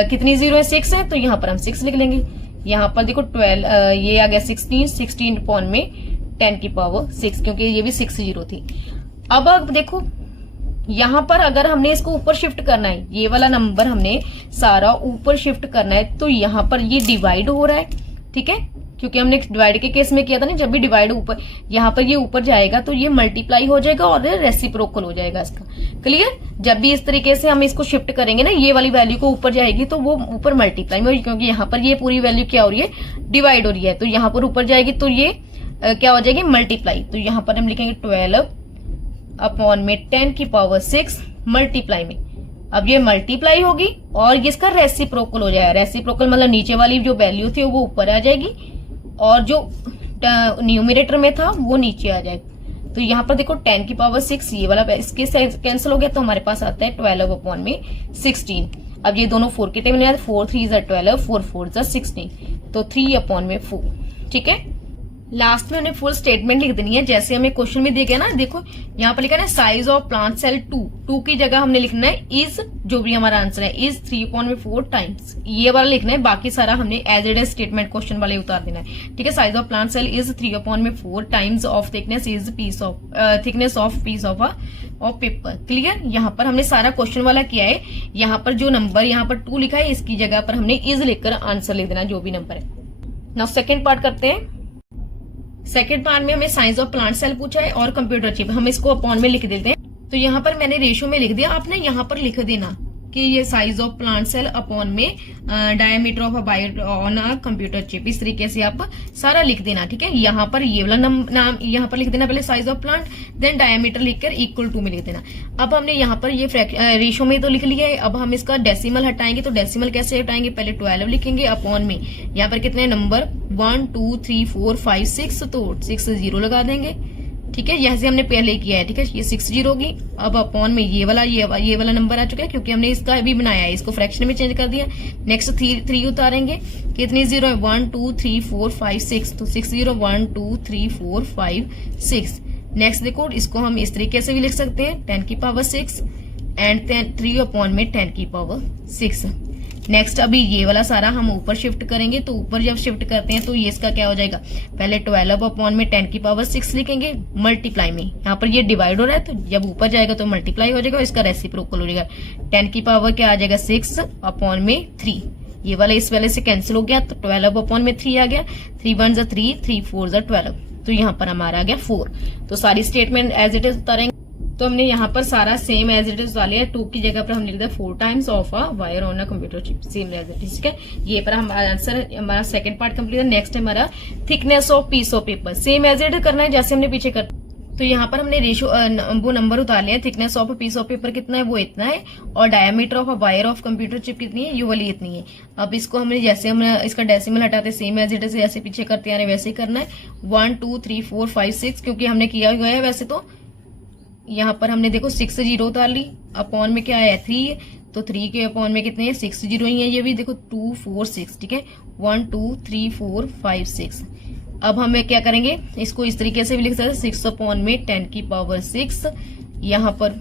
कितनी 0 है, 6 है, तो यहाँ पर हम 6 लिख लेंगे। यहाँ पर देखो 12 ये आ गया 16 अपॉन में 10 की पावर 6, क्योंकि ये भी 6 0 थी। अब देखो यहां पर अगर हमने इसको ऊपर शिफ्ट करना है, ये वाला नंबर हमने सारा ऊपर शिफ्ट करना है, तो यहाँ पर ये डिवाइड हो रहा है, ठीक है, क्योंकि हमने डिवाइड के केस में किया था ना, जब भी डिवाइड ऊपर, यहाँ पर ये ऊपर जाएगा तो ये मल्टीप्लाई हो जाएगा और रेसिप्रोकल हो जाएगा इसका, क्लियर। जब भी इस तरीके से हम इसको शिफ्ट करेंगे ना, ये वाली वैल्यू को ऊपर जाएगी तो वो ऊपर मल्टीप्लाई में होगी, क्योंकि यहाँ पर ये पूरी वैल्यू क्या हो रही है, डिवाइड हो रही है, तो यहाँ पर ऊपर जाएगी तो ये क्या हो जाएगी, मल्टीप्लाई। तो यहाँ पर हम लिखेंगे 12 अपॉन में 10 की पावर 6 मल्टीप्लाई में। अब ये मल्टीप्लाई होगी और इसका रेसिप्रोकल हो जाएगा। रेसिप्रोकल मतलब नीचे वाली जो वैल्यू थी वो ऊपर आ जाएगी और जो न्यूमरेटर में था वो नीचे आ जाएगा। तो यहाँ पर देखो 10 की पावर 6 ये वाला इसके कैंसिल हो गया, तो हमारे पास आता है 12 अपॉन में 16। अब ये दोनों 4 के टेबल में 4 3 12, 4 4 16, तो 3 अपॉन में 4, ठीक है। लास्ट में हमने फुल स्टेटमेंट लिख देनी है, जैसे हमें क्वेश्चन में दिया गया ना, देखो यहाँ पर लिखा है साइज ऑफ प्लांट सेल 2 की जगह हमने लिखना है इज, जो भी हमारा आंसर है इज 3/4 टाइम्स, ये वाला लिखना है, बाकी सारा हमने as it is statement question वाले उतार देना है, ठीक है। Size of plant cell is 3/4 times of thickness is piece of thickness of piece of paper, clear. यहाँ पर हमने सारा क्वेश्चन वाला किया है। यहाँ पर जो नंबर यहाँ पर 2 लिखा है, इसकी जगह पर हमने इज लिखकर आंसर लिख देना, जो भी नंबर है। नाउ सेकेंड पार्ट करते हैं। सेकेंड पार्ट में हमें साइज ऑफ प्लांट सेल पूछा है और कंप्यूटर चिप, हम इसको अपॉन में लिख देते हैं। तो यहाँ पर मैंने रेशियो में लिख दिया, आपने यहाँ पर लिख देना कि ये size of plant cell upon में diameter of a wire on a computer chip, इस तरीके से आप सारा लिख देना, ठीक है। यहाँ पर ये वाला नाम यहाँ पर लिख देना, पहले size of plant, then diameter लिखकर इक्वल टू में लिख देना। अब हमने यहाँ पर ये रेशियो में तो लिख लिया है, अब हम इसका डेसिमल हटाएंगे। तो डेसिमल कैसे हटाएंगे, पहले 12 लिखेंगे अपॉन में, यहाँ पर कितने नंबर 1 2 3 4 5 6, तो 6 0 लगा देंगे, ठीक है, यहाँ से हमने पहले किया है, ठीक है, ये 60 होगी। अब अपॉन में ये वाला नंबर आ चुका है, क्योंकि हमने इसका भी बनाया है, इसको फ्रैक्शन में चेंज कर दिया। नेक्स्ट 3 उतारेंगे, कितनी जीरो है, 1 2 3 4 5 6, तो 6 0 1 2 3 4 5 6। नेक्स्ट देखो, इसको हम इस तरीके से भी लिख सकते हैं, 10 की पावर 6 एंड 3 अपॉन में 10 की पावर 6। नेक्स्ट अभी ये वाला सारा हम ऊपर शिफ्ट करेंगे, तो ऊपर जब शिफ्ट करते हैं तो ये इसका क्या हो जाएगा, पहले 12 अपॉन में 10 की पावर 6 लिखेंगे, मल्टीप्लाई में यहाँ पर ये डिवाइड हो रहा है, तो जब ऊपर जाएगा तो मल्टीप्लाई हो जाएगा, इसका रेसिप्रोकल हो जाएगा। 10 की पावर क्या आ जाएगा, 6 अपॉन में 3, ये वाला इस वाले से कैंसिल हो गया, तो 12 अपॉन में 3 आ गया, 3 1 जा 3, 3 4 जा 12, तो यहाँ पर हमारा आ गया 4। तो सारी स्टेटमेंट एज इट इज उतारेंगे, तो हमने यहाँ पर सारा सेम एज इट इज डाल लिया। 2 की जगह पर हम लिख दिया 4 times of a wire on a computer chip, same as it is, ठीक है। ये पर हमारा आंसर, हमारा सेकंड पार्ट कंप्लीट है। नेक्स्ट है हमारा thickness of piece of paper, same as it is करना है जैसे हमने पीछे कर। तो यहाँ पर हमने रेशियो वो नंबर उतार लिया, thickness of piece of paper कितना है, वो इतना है, और diameter of a wire of computer chip कितनी है, ये वाली इतनी है। अब इसको हमने जैसे हम इसका डेसिमल हटाते सेम एज इट इज जैसे पीछे करते आ रहे वैसे ही करना है। 1 2 3 4 5 6, क्योंकि हमने किया हुआ है वैसे, तो यहाँ पर हमने देखो 6 0 उतार ली, अपॉन में क्या है 3, तो 3 के अपॉन में कितने हैं 6 0 ही है, ये भी देखो 2 4 6, ठीक है, 1 2 3 4 5 6। अब हमें क्या करेंगे, इसको इस तरीके से भी लिख सकते हैं, 6 अपॉन में 10 की पावर 6, यहाँ पर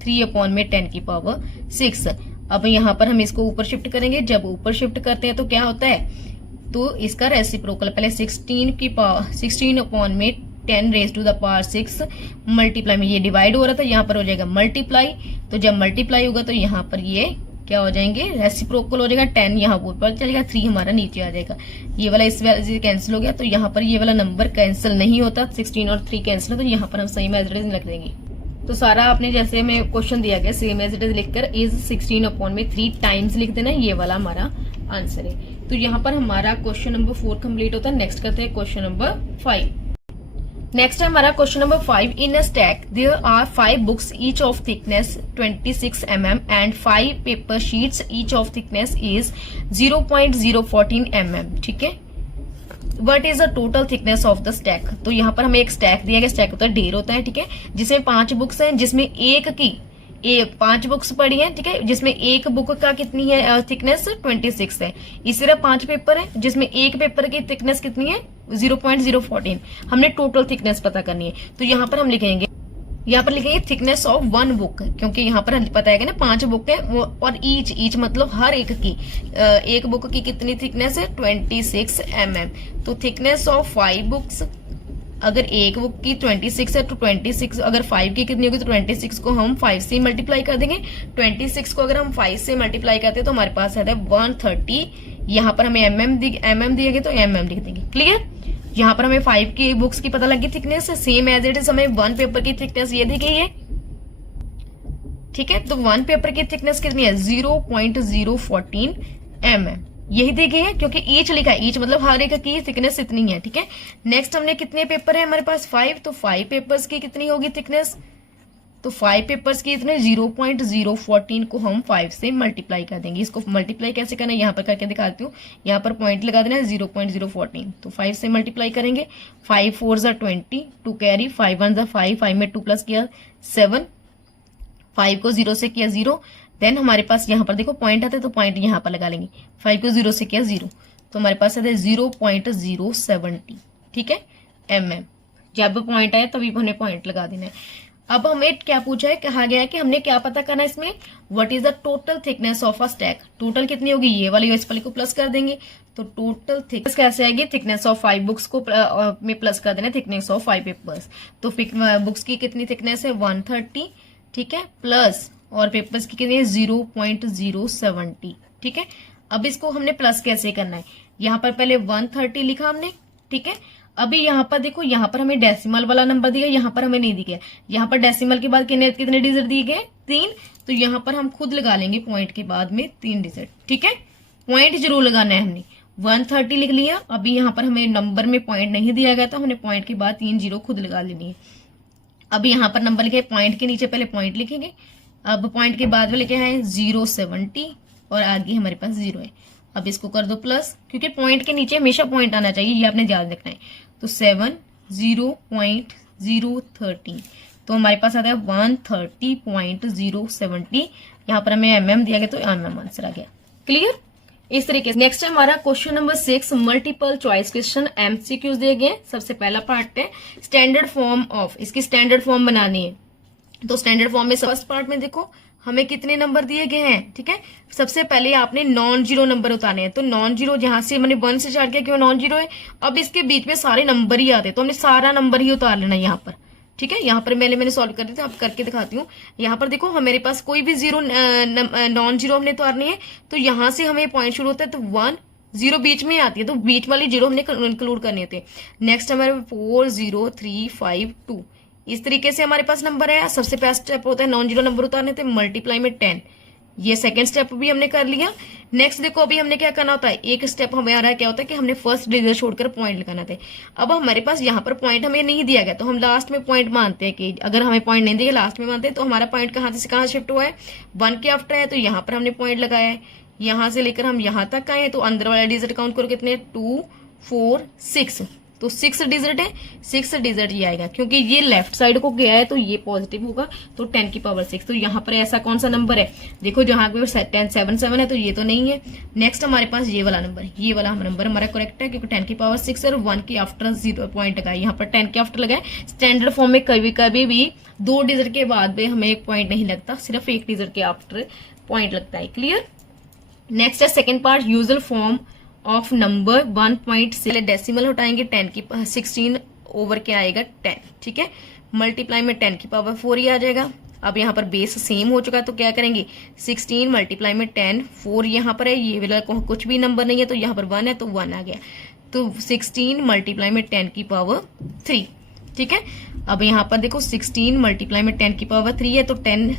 3 अपॉन में 10 की पावर 6। अब यहाँ पर हम इसको ऊपर शिफ्ट करेंगे, जब ऊपर शिफ्ट करते हैं तो क्या होता है, तो इसका रेसिप्रोकल पहले 16 अपॉन में 10 raise to the power 6 multiply में, ये डिवाइड हो रहा था, यहाँ पर हो जाएगा मल्टीप्लाई, तो जब मल्टीप्लाई होगा तो यहाँ पर ये क्या हो जाएंगे, रेसिप्रोकल हो जाएगा, 10 यहाँ ऊपर चलेगा, 3 हमारा नीचे आ जाएगा, ये वाला इस वाले से कैंसिल हो गया, तो यहाँ पर ये वाला नंबर कैंसिल नहीं होता, 16 और 3 कैंसिल है, तो यहाँ पर हम सेम एज इट इज लिख देंगे। तो सारा आपने जैसे में क्वेश्चन दिया गया सेम एज इट इज लिखकर इज 16 अपॉन में 3 टाइम्स लिख देना, ये वाला हमारा आंसर है। तो यहाँ पर हमारा क्वेश्चन नंबर 4 कंप्लीट होता है। नेक्स्ट करते हैं क्वेश्चन नंबर 5। नेक्स्ट है हमारा question number 5। In a stack there are 5 books each of thickness 26 mm and 5 paper sheets each of thickness is 0.014 mm, ठीक है। What is the total thickness of the stack. तो यहाँ पर हमें एक stack दिया गया, स्टैक होता है ढेर होता है, ठीक है, जिसमें 5 बुक्स हैं, जिसमें एक की 5 बुक्स पड़ी हैं, ठीक है, जिसमें एक बुक का कितनी है थिकनेस 26 है। इसी तरह 5 पेपर है, जिसमें एक पेपर की थिकनेस कितनी है 0.014। हमने टोटल थिकनेस पता करनी है, तो यहाँ पर हम लिखेंगे, यहाँ पर लिखेंगे थिकनेस ऑफ 1 बुक, क्योंकि यहाँ पर पता है ना 5 बुक है वो, और ईच मतलब हर एक की, एक बुक की कितनी थिकनेस है 26 mm। तो थिकनेस ऑफ 5 बुक्स, अगर एक बुक की 26 है तो 26, अगर 5 की कितनी होगी तो 26 को हम 5 से मल्टीप्लाई कर देंगे। 26 को अगर हम 5 से मल्टीप्लाई करते हैं तो हमारे पास आता है 130। यहाँ पर हमें mm दिए गए तो mm लिख देंगे। क्लियर। यहाँ पर हमें 5 की बुक्स की पता लगी thickness, same as it is हमें 1 पेपर की थिकनेस ये दी गई है, ठीक है। तो 1 पेपर की थिकनेस कितनी है 0.014 mm, यही दी गई है, क्योंकि ईच लिखा है, ईच मतलब हर एक की थिकनेस इतनी है, ठीक है। नेक्स्ट हमने कितने पेपर है हमारे पास 5, तो 5 पेपर्स की कितनी होगी थिकनेस, तो 5 पेपर्स की इतने 0.014 को हम 5 से मल्टीप्लाई कर देंगे। इसको मल्टीप्लाई कैसे करना है यहाँ पर करके दिखाती हूँ, यहाँ पर पॉइंट लगा देना है 0.014, तो 5 से मल्टीप्लाई करेंगे। 5 4 जा 20, 2 कैरी, 5 1 जा 5, 5 में 2 प्लस किया 7, 5 को 0 से किया 0, देन हमारे पास यहाँ पर देखो पॉइंट आता है तो पॉइंट यहाँ पर लगा लेंगे। 5 को 0 से किया 0, तो हमारे पास आता है 0.070, ठीक है mm। जब पॉइंट आया तभी हमें पॉइंट लगा देना है। अब हमें क्या पूछा है, कहा गया है कि हमने क्या पता करना है इसमें, what is the total thickness of a stack. Total कितनी होगी, ये वाली इस वाली को प्लस कर देंगे, तो टोटल थिकनेस कैसे आएगी, थिकनेस ऑफ 5 बुक्स को में प्लस कर देना थिकनेस ऑफ 5 पेपर्स। तो बुक्स की कितनी थिकनेस है 130, ठीक है, प्लस और पेपर्स की कितनी है 0.070, ठीक है। अब इसको हमने प्लस कैसे करना है, यहाँ पर पहले 130 लिखा हमने, ठीक है। अभी यहाँ पर देखो, यहाँ पर हमें डेसिमल वाला नंबर दिया, यहाँ पर हमें नहीं दिया। यहाँ पर डेसिमल के बाद कितने डिजिट दिए गए 3, तो यहाँ पर हम खुद लगा लेंगे पॉइंट के बाद में 3 डिजिट, ठीक है। पॉइंट जरूर लगाना है, हमने 130 लिख लिया। अभी यहाँ पर हमें नंबर में पॉइंट नहीं दिया गया, तो हमने पॉइंट के बाद 3 0 खुद लगा लेनी है। अभी यहाँ पर नंबर लिखे, पॉइंट के नीचे पहले पॉइंट लिखेंगे, अब पॉइंट के बाद वाले क्या है 070 और आगे हमारे पास 0 है। अब इसको कर दो प्लस, क्योंकि पॉइंट के नीचे हमेशा पॉइंट आना चाहिए, ये आपने ध्यान रखना है। तो 7 0.0 030, तो हमारे पास आता है 130.070। यहाँ पर हमें mm दिया गया तो mm आंसर आ गया। क्लियर? इस तरीके से नेक्स्ट है हमारा question number 6, multiple choice question, MCQs दिए गए। सबसे पहला पार्ट है स्टैंडर्ड फॉर्म ऑफ, इसकी स्टैंडर्ड फॉर्म बनानी है। तो स्टैंडर्ड फॉर्म में फर्स्ट पार्ट में देखो हमें कितने नंबर दिए गए हैं, ठीक है। सबसे पहले आपने नॉन जीरो नंबर उतारने हैं, तो नॉन जीरो जहां से मैंने 1 से स्टार्ट किया क्यों नॉन जीरो है, अब इसके बीच में सारे नंबर ही आते हैं, तो हमने सारा नंबर ही उतार लेना यहाँ पर, ठीक है। यहाँ पर मैंने सॉल्व कर दिया था, अब करके दिखाती हूँ। यहाँ पर देखो हमारे पास कोई भी जीरो नॉन जीरो हमने उतारनी है, तो यहाँ से हमें पॉइंट शुरू होता है, तो 1 0 बीच में आती है, तो बीच वाली जीरो हमने इंक्लूड करने होते हैं। नेक्स्ट हमारे 4 0 3 5 2, इस तरीके से हमारे पास नंबर है। सबसे पहला स्टेप होता है नॉन जीरो नंबर उतारने थे, मल्टीप्लाई में 10, ये सेकंड स्टेप भी हमने कर लिया। नेक्स्ट देखो अभी हमने क्या करना होता है, एक स्टेप हमारा क्या होता है कि हमने फर्स्ट डिजिट छोड़कर पॉइंट लगाना था। अब हमारे पास यहाँ पर पॉइंट हमें नहीं दिया गया, तो हम लास्ट में पॉइंट मानते हैं कि अगर हमें पॉइंट नहीं दिया लास्ट में मानते हैं, तो हमारा पॉइंट कहाँ से कहाँ शिफ्ट हुआ है, 1 के आफ्टर है, तो यहाँ पर हमने पॉइंट लगाया है। यहाँ से लेकर हम यहाँ तक आए, तो अंदर वाला डिजिट काउंट करो कितने, 2 4 6, तो 6 डिजिट है, 6 डिजिट ये आएगा, क्योंकि ये लेफ्ट साइड को गया है तो ये पॉजिटिव होगा, तो 10 की पावर 6। तो यहाँ पर ऐसा कौन सा नंबर है, देखो जहां पे 10 7 7 है, तो ये तो नहीं है। नेक्स्ट हमारे पास ये वाला नंबर, ये वाला नंबर हमारा करेक्ट है, क्योंकि 10 की पावर 6 और 1 के आफ्टर 0 पॉइंट लगाए, यहाँ पर 10 के आफ्टर लगाए। स्टैंडर्ड फॉर्म में कभी कभी भी 2 डिजिट के बाद भी हमें एक पॉइंट नहीं लगता, सिर्फ 1 डिजिट के आफ्टर पॉइंट लगता है। क्लियर? नेक्स्ट है second part, usual form of number 1 से डेसिमल हटाएंगे, 10 की 16 ओवर क्या आएगा 10, ठीक है। मल्टीप्लाई में 10 की पावर 4 ही आ जाएगा। अब यहाँ पर बेस सेम हो चुका है, तो क्या करेंगे, 16 मल्टीप्लाई में 10, 4 यहाँ पर है, ये वाला कुछ भी नंबर नहीं है, तो यहाँ पर 1 है, तो 1 आ गया। तो 16 मल्टीप्लाई में 10 की पावर 3, ठीक है। अब यहाँ पर देखो 16 मल्टीप्लाई में 10 की पावर 3 है, तो 10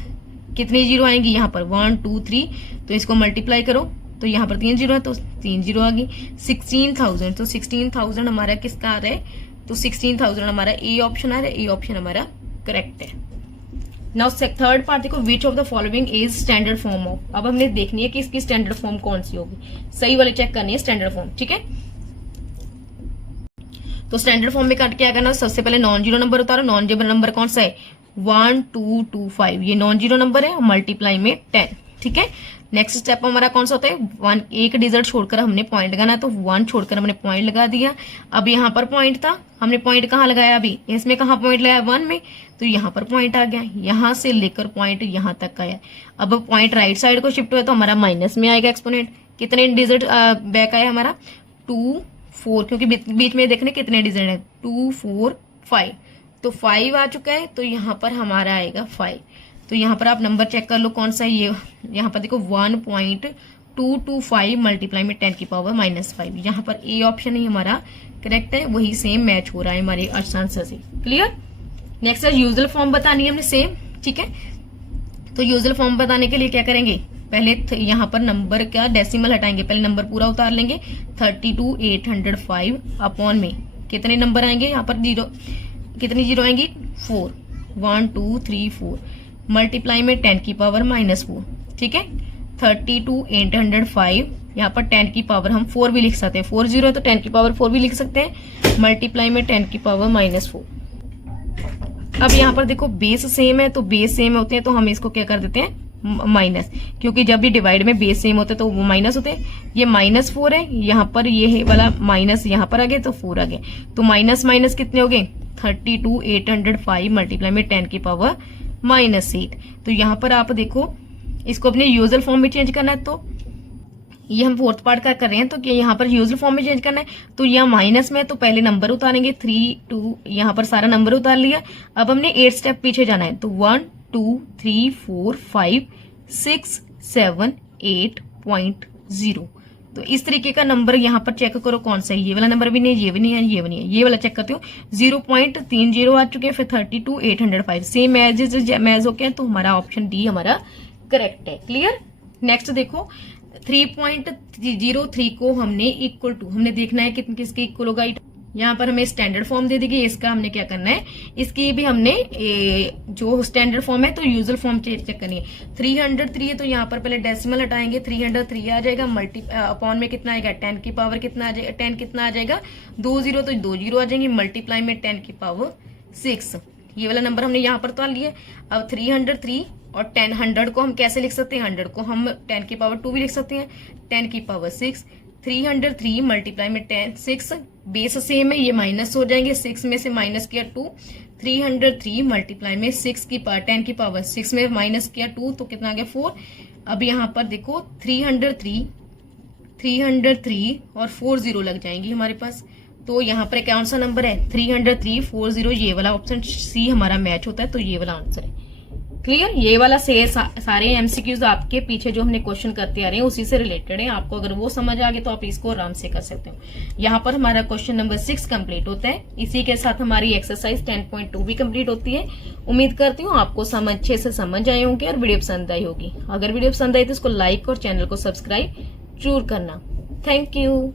कितनी जीरो आएंगी, यहाँ पर 1 2 3, तो इसको मल्टीप्लाई करो, तो यहाँ पर 3 जीरो है, तो 3 जीरो आ गई। 16,000, तो 16,000 हमारा किसका आ रहा है, तो 16,000 हमारा ए ऑप्शन आ रहा है, ए ऑप्शन हमारा करेक्ट है। नाउ थर्ड पार्ट देखो, which of the following is standard form of, अब हमने देखनी है कि इसकी स्टैंडर्ड फॉर्म कौन सी होगी, सही वाले चेक करनी है स्टैंडर्ड फॉर्म, ठीक है। तो स्टैंडर्ड फॉर्म में क्या करना है, सबसे पहले नॉन जीरो नंबर उतारो। नॉन जीरो नंबर कौन सा है, 1 2 2 5, ये नॉन जीरो नंबर है, मल्टीप्लाई में 10, ठीक है। नेक्स्ट स्टेप हमारा कौन सा होता है, 1 एक डिजिट छोड़कर हमने पॉइंट लगाना, तो 1 छोड़कर हमने पॉइंट लगा दिया। अब यहाँ पर पॉइंट था, हमने पॉइंट कहाँ लगाया, अभी इसमें कहाँ पॉइंट लगाया, 1 में, तो यहाँ पर पॉइंट आ गया, यहाँ से लेकर पॉइंट यहाँ तक आया। अब पॉइंट राइट साइड को शिफ्ट हुआ, तो हमारा माइनस में आएगा एक्सपोनेंट। कितने डिजिट बैक आया हमारा, 2 4, क्योंकि बीच में देखने कितने डिजिट है, 2 4 5, तो 5 आ चुका है, तो यहाँ पर हमारा आएगा 5। तो यहाँ पर आप नंबर चेक कर लो कौन सा है, ये यहाँ पर देखो 1.225 मल्टीप्लाई में 10 की पावर -5, यहाँ पर ए ऑप्शन ही हमारा करेक्ट है, वही सेम मैच हो रहा है हमारे आंसर से। क्लियर? नेक्स्ट है यूजुअल फॉर्म बतानी है हमने सेम, ठीक है। तो यूजुअल फॉर्म बताने के लिए क्या करेंगे, पहले यहाँ पर नंबर का डेसिमल हटाएंगे, पहले नंबर पूरा उतार लेंगे। 32,805 अपॉन में कितने नंबर आएंगे, यहाँ पर जीरो, कितनी जीरो आएंगी, 4, 1 2 3 4, मल्टीप्लाई में 10 की पावर -4, ठीक है। 32,805, यहाँ पर 10 की पावर हम 4 भी लिख सकते हैं, 4 जीरो है तो 10 की पावर 4 भी लिख सकते हैं, मल्टीप्लाई में 10 की पावर -4। अब यहाँ पर देखो बेस सेम है, तो बेस सेम होते हैं तो हम इसको क्या कर देते हैं, माइनस, क्योंकि जब भी डिवाइड में बेस सेम होते हैं तो वो माइनस होते हैं। ये -4 है, यहाँ पर ये वाला माइनस यहाँ पर आ गया, तो 4 आ गया, तो माइनस माइनस कितने हो गए, 32,805 मल्टीप्लाई में 10 की पावर -8। तो यहाँ पर आप देखो इसको अपने यूजुअल फॉर्म में चेंज करना है, तो ये हम फोर्थ पार्ट का कर रहे हैं, तो यहाँ पर यूजुअल फॉर्म में चेंज करना है, तो यहाँ माइनस में तो पहले नंबर उतारेंगे, 3 2, यहाँ पर सारा नंबर उतार लिया। अब हमने 8 स्टेप पीछे जाना है, तो 1 2 3 4 5 6 7 8.0, तो इस तरीके का नंबर यहाँ पर चेक करो कौन सा है, ये वाला नंबर भी नहीं, ये भी नहीं है, ये भी नहीं है, ये वाला चेक करते हो, 0.30 आ चुके हैं, फिर 32,805 सेम मैच हो गया, तो हमारा ऑप्शन डी हमारा करेक्ट है। क्लियर? नेक्स्ट देखो 3.03 को हमने इक्वल टू, हमने देखना है कि किसके इक्वल होगा, यहाँ पर हमें स्टैंडर्ड फॉर्म दे देगी, इसका हमने क्या करना है, इसकी भी हमने जो स्टैंडर्ड फॉर्म है तो यूजुअल फॉर्म चेक करनी है। 303 है, तो यहाँ पर पहले डेसिमल हटाएंगे, 303 आ जाएगा, मल्टी अपॉन में कितना आएगा, 10 की पावर कितना आ जाएगा, 10 कितना आ जाएगा, 2 जीरो, तो 2 जीरो आ जाएंगे, मल्टीप्लाई में 10 की पावर 6, ये वाला नंबर हमने यहाँ पर तो लिया। अब 303 और 10, 100 को हम कैसे लिख सकते हैं, 100 को हम 10 की पावर 2 भी लिख सकते हैं, 10 की पावर 6। 303 मल्टीप्लाई में 10 6, बेस सेम है, ये माइनस हो जाएंगे, 6 में से माइनस किया 2, 303 मल्टीप्लाई में 6 की पावर 10 की पावर 6 में माइनस किया 2, तो कितना आ गया 4। अब यहाँ पर देखो 303 और 40 लग जाएंगी हमारे पास, तो यहाँ पर कौन सा नंबर है 303 40, ये वाला ऑप्शन सी हमारा मैच होता है, तो ये वाला आंसर है। क्लियर, ये वाला से सारे एमसीक्यूज आपके पीछे जो हमने क्वेश्चन करते आ रहे हैं उसी से रिलेटेड है। आपको अगर वो समझ आ गए तो आप इसको आराम से कर सकते हो। यहाँ पर हमारा क्वेश्चन नंबर 6 कंप्लीट होता है। इसी के साथ हमारी एक्सरसाइज 10.2 भी कंप्लीट होती है। उम्मीद करती हूँ आपको अच्छे से समझ आए होंगे और वीडियो पसंद आई होगी। अगर वीडियो पसंद आई तो इसको लाइक और चैनल को सब्सक्राइब जरूर करना। Thank you.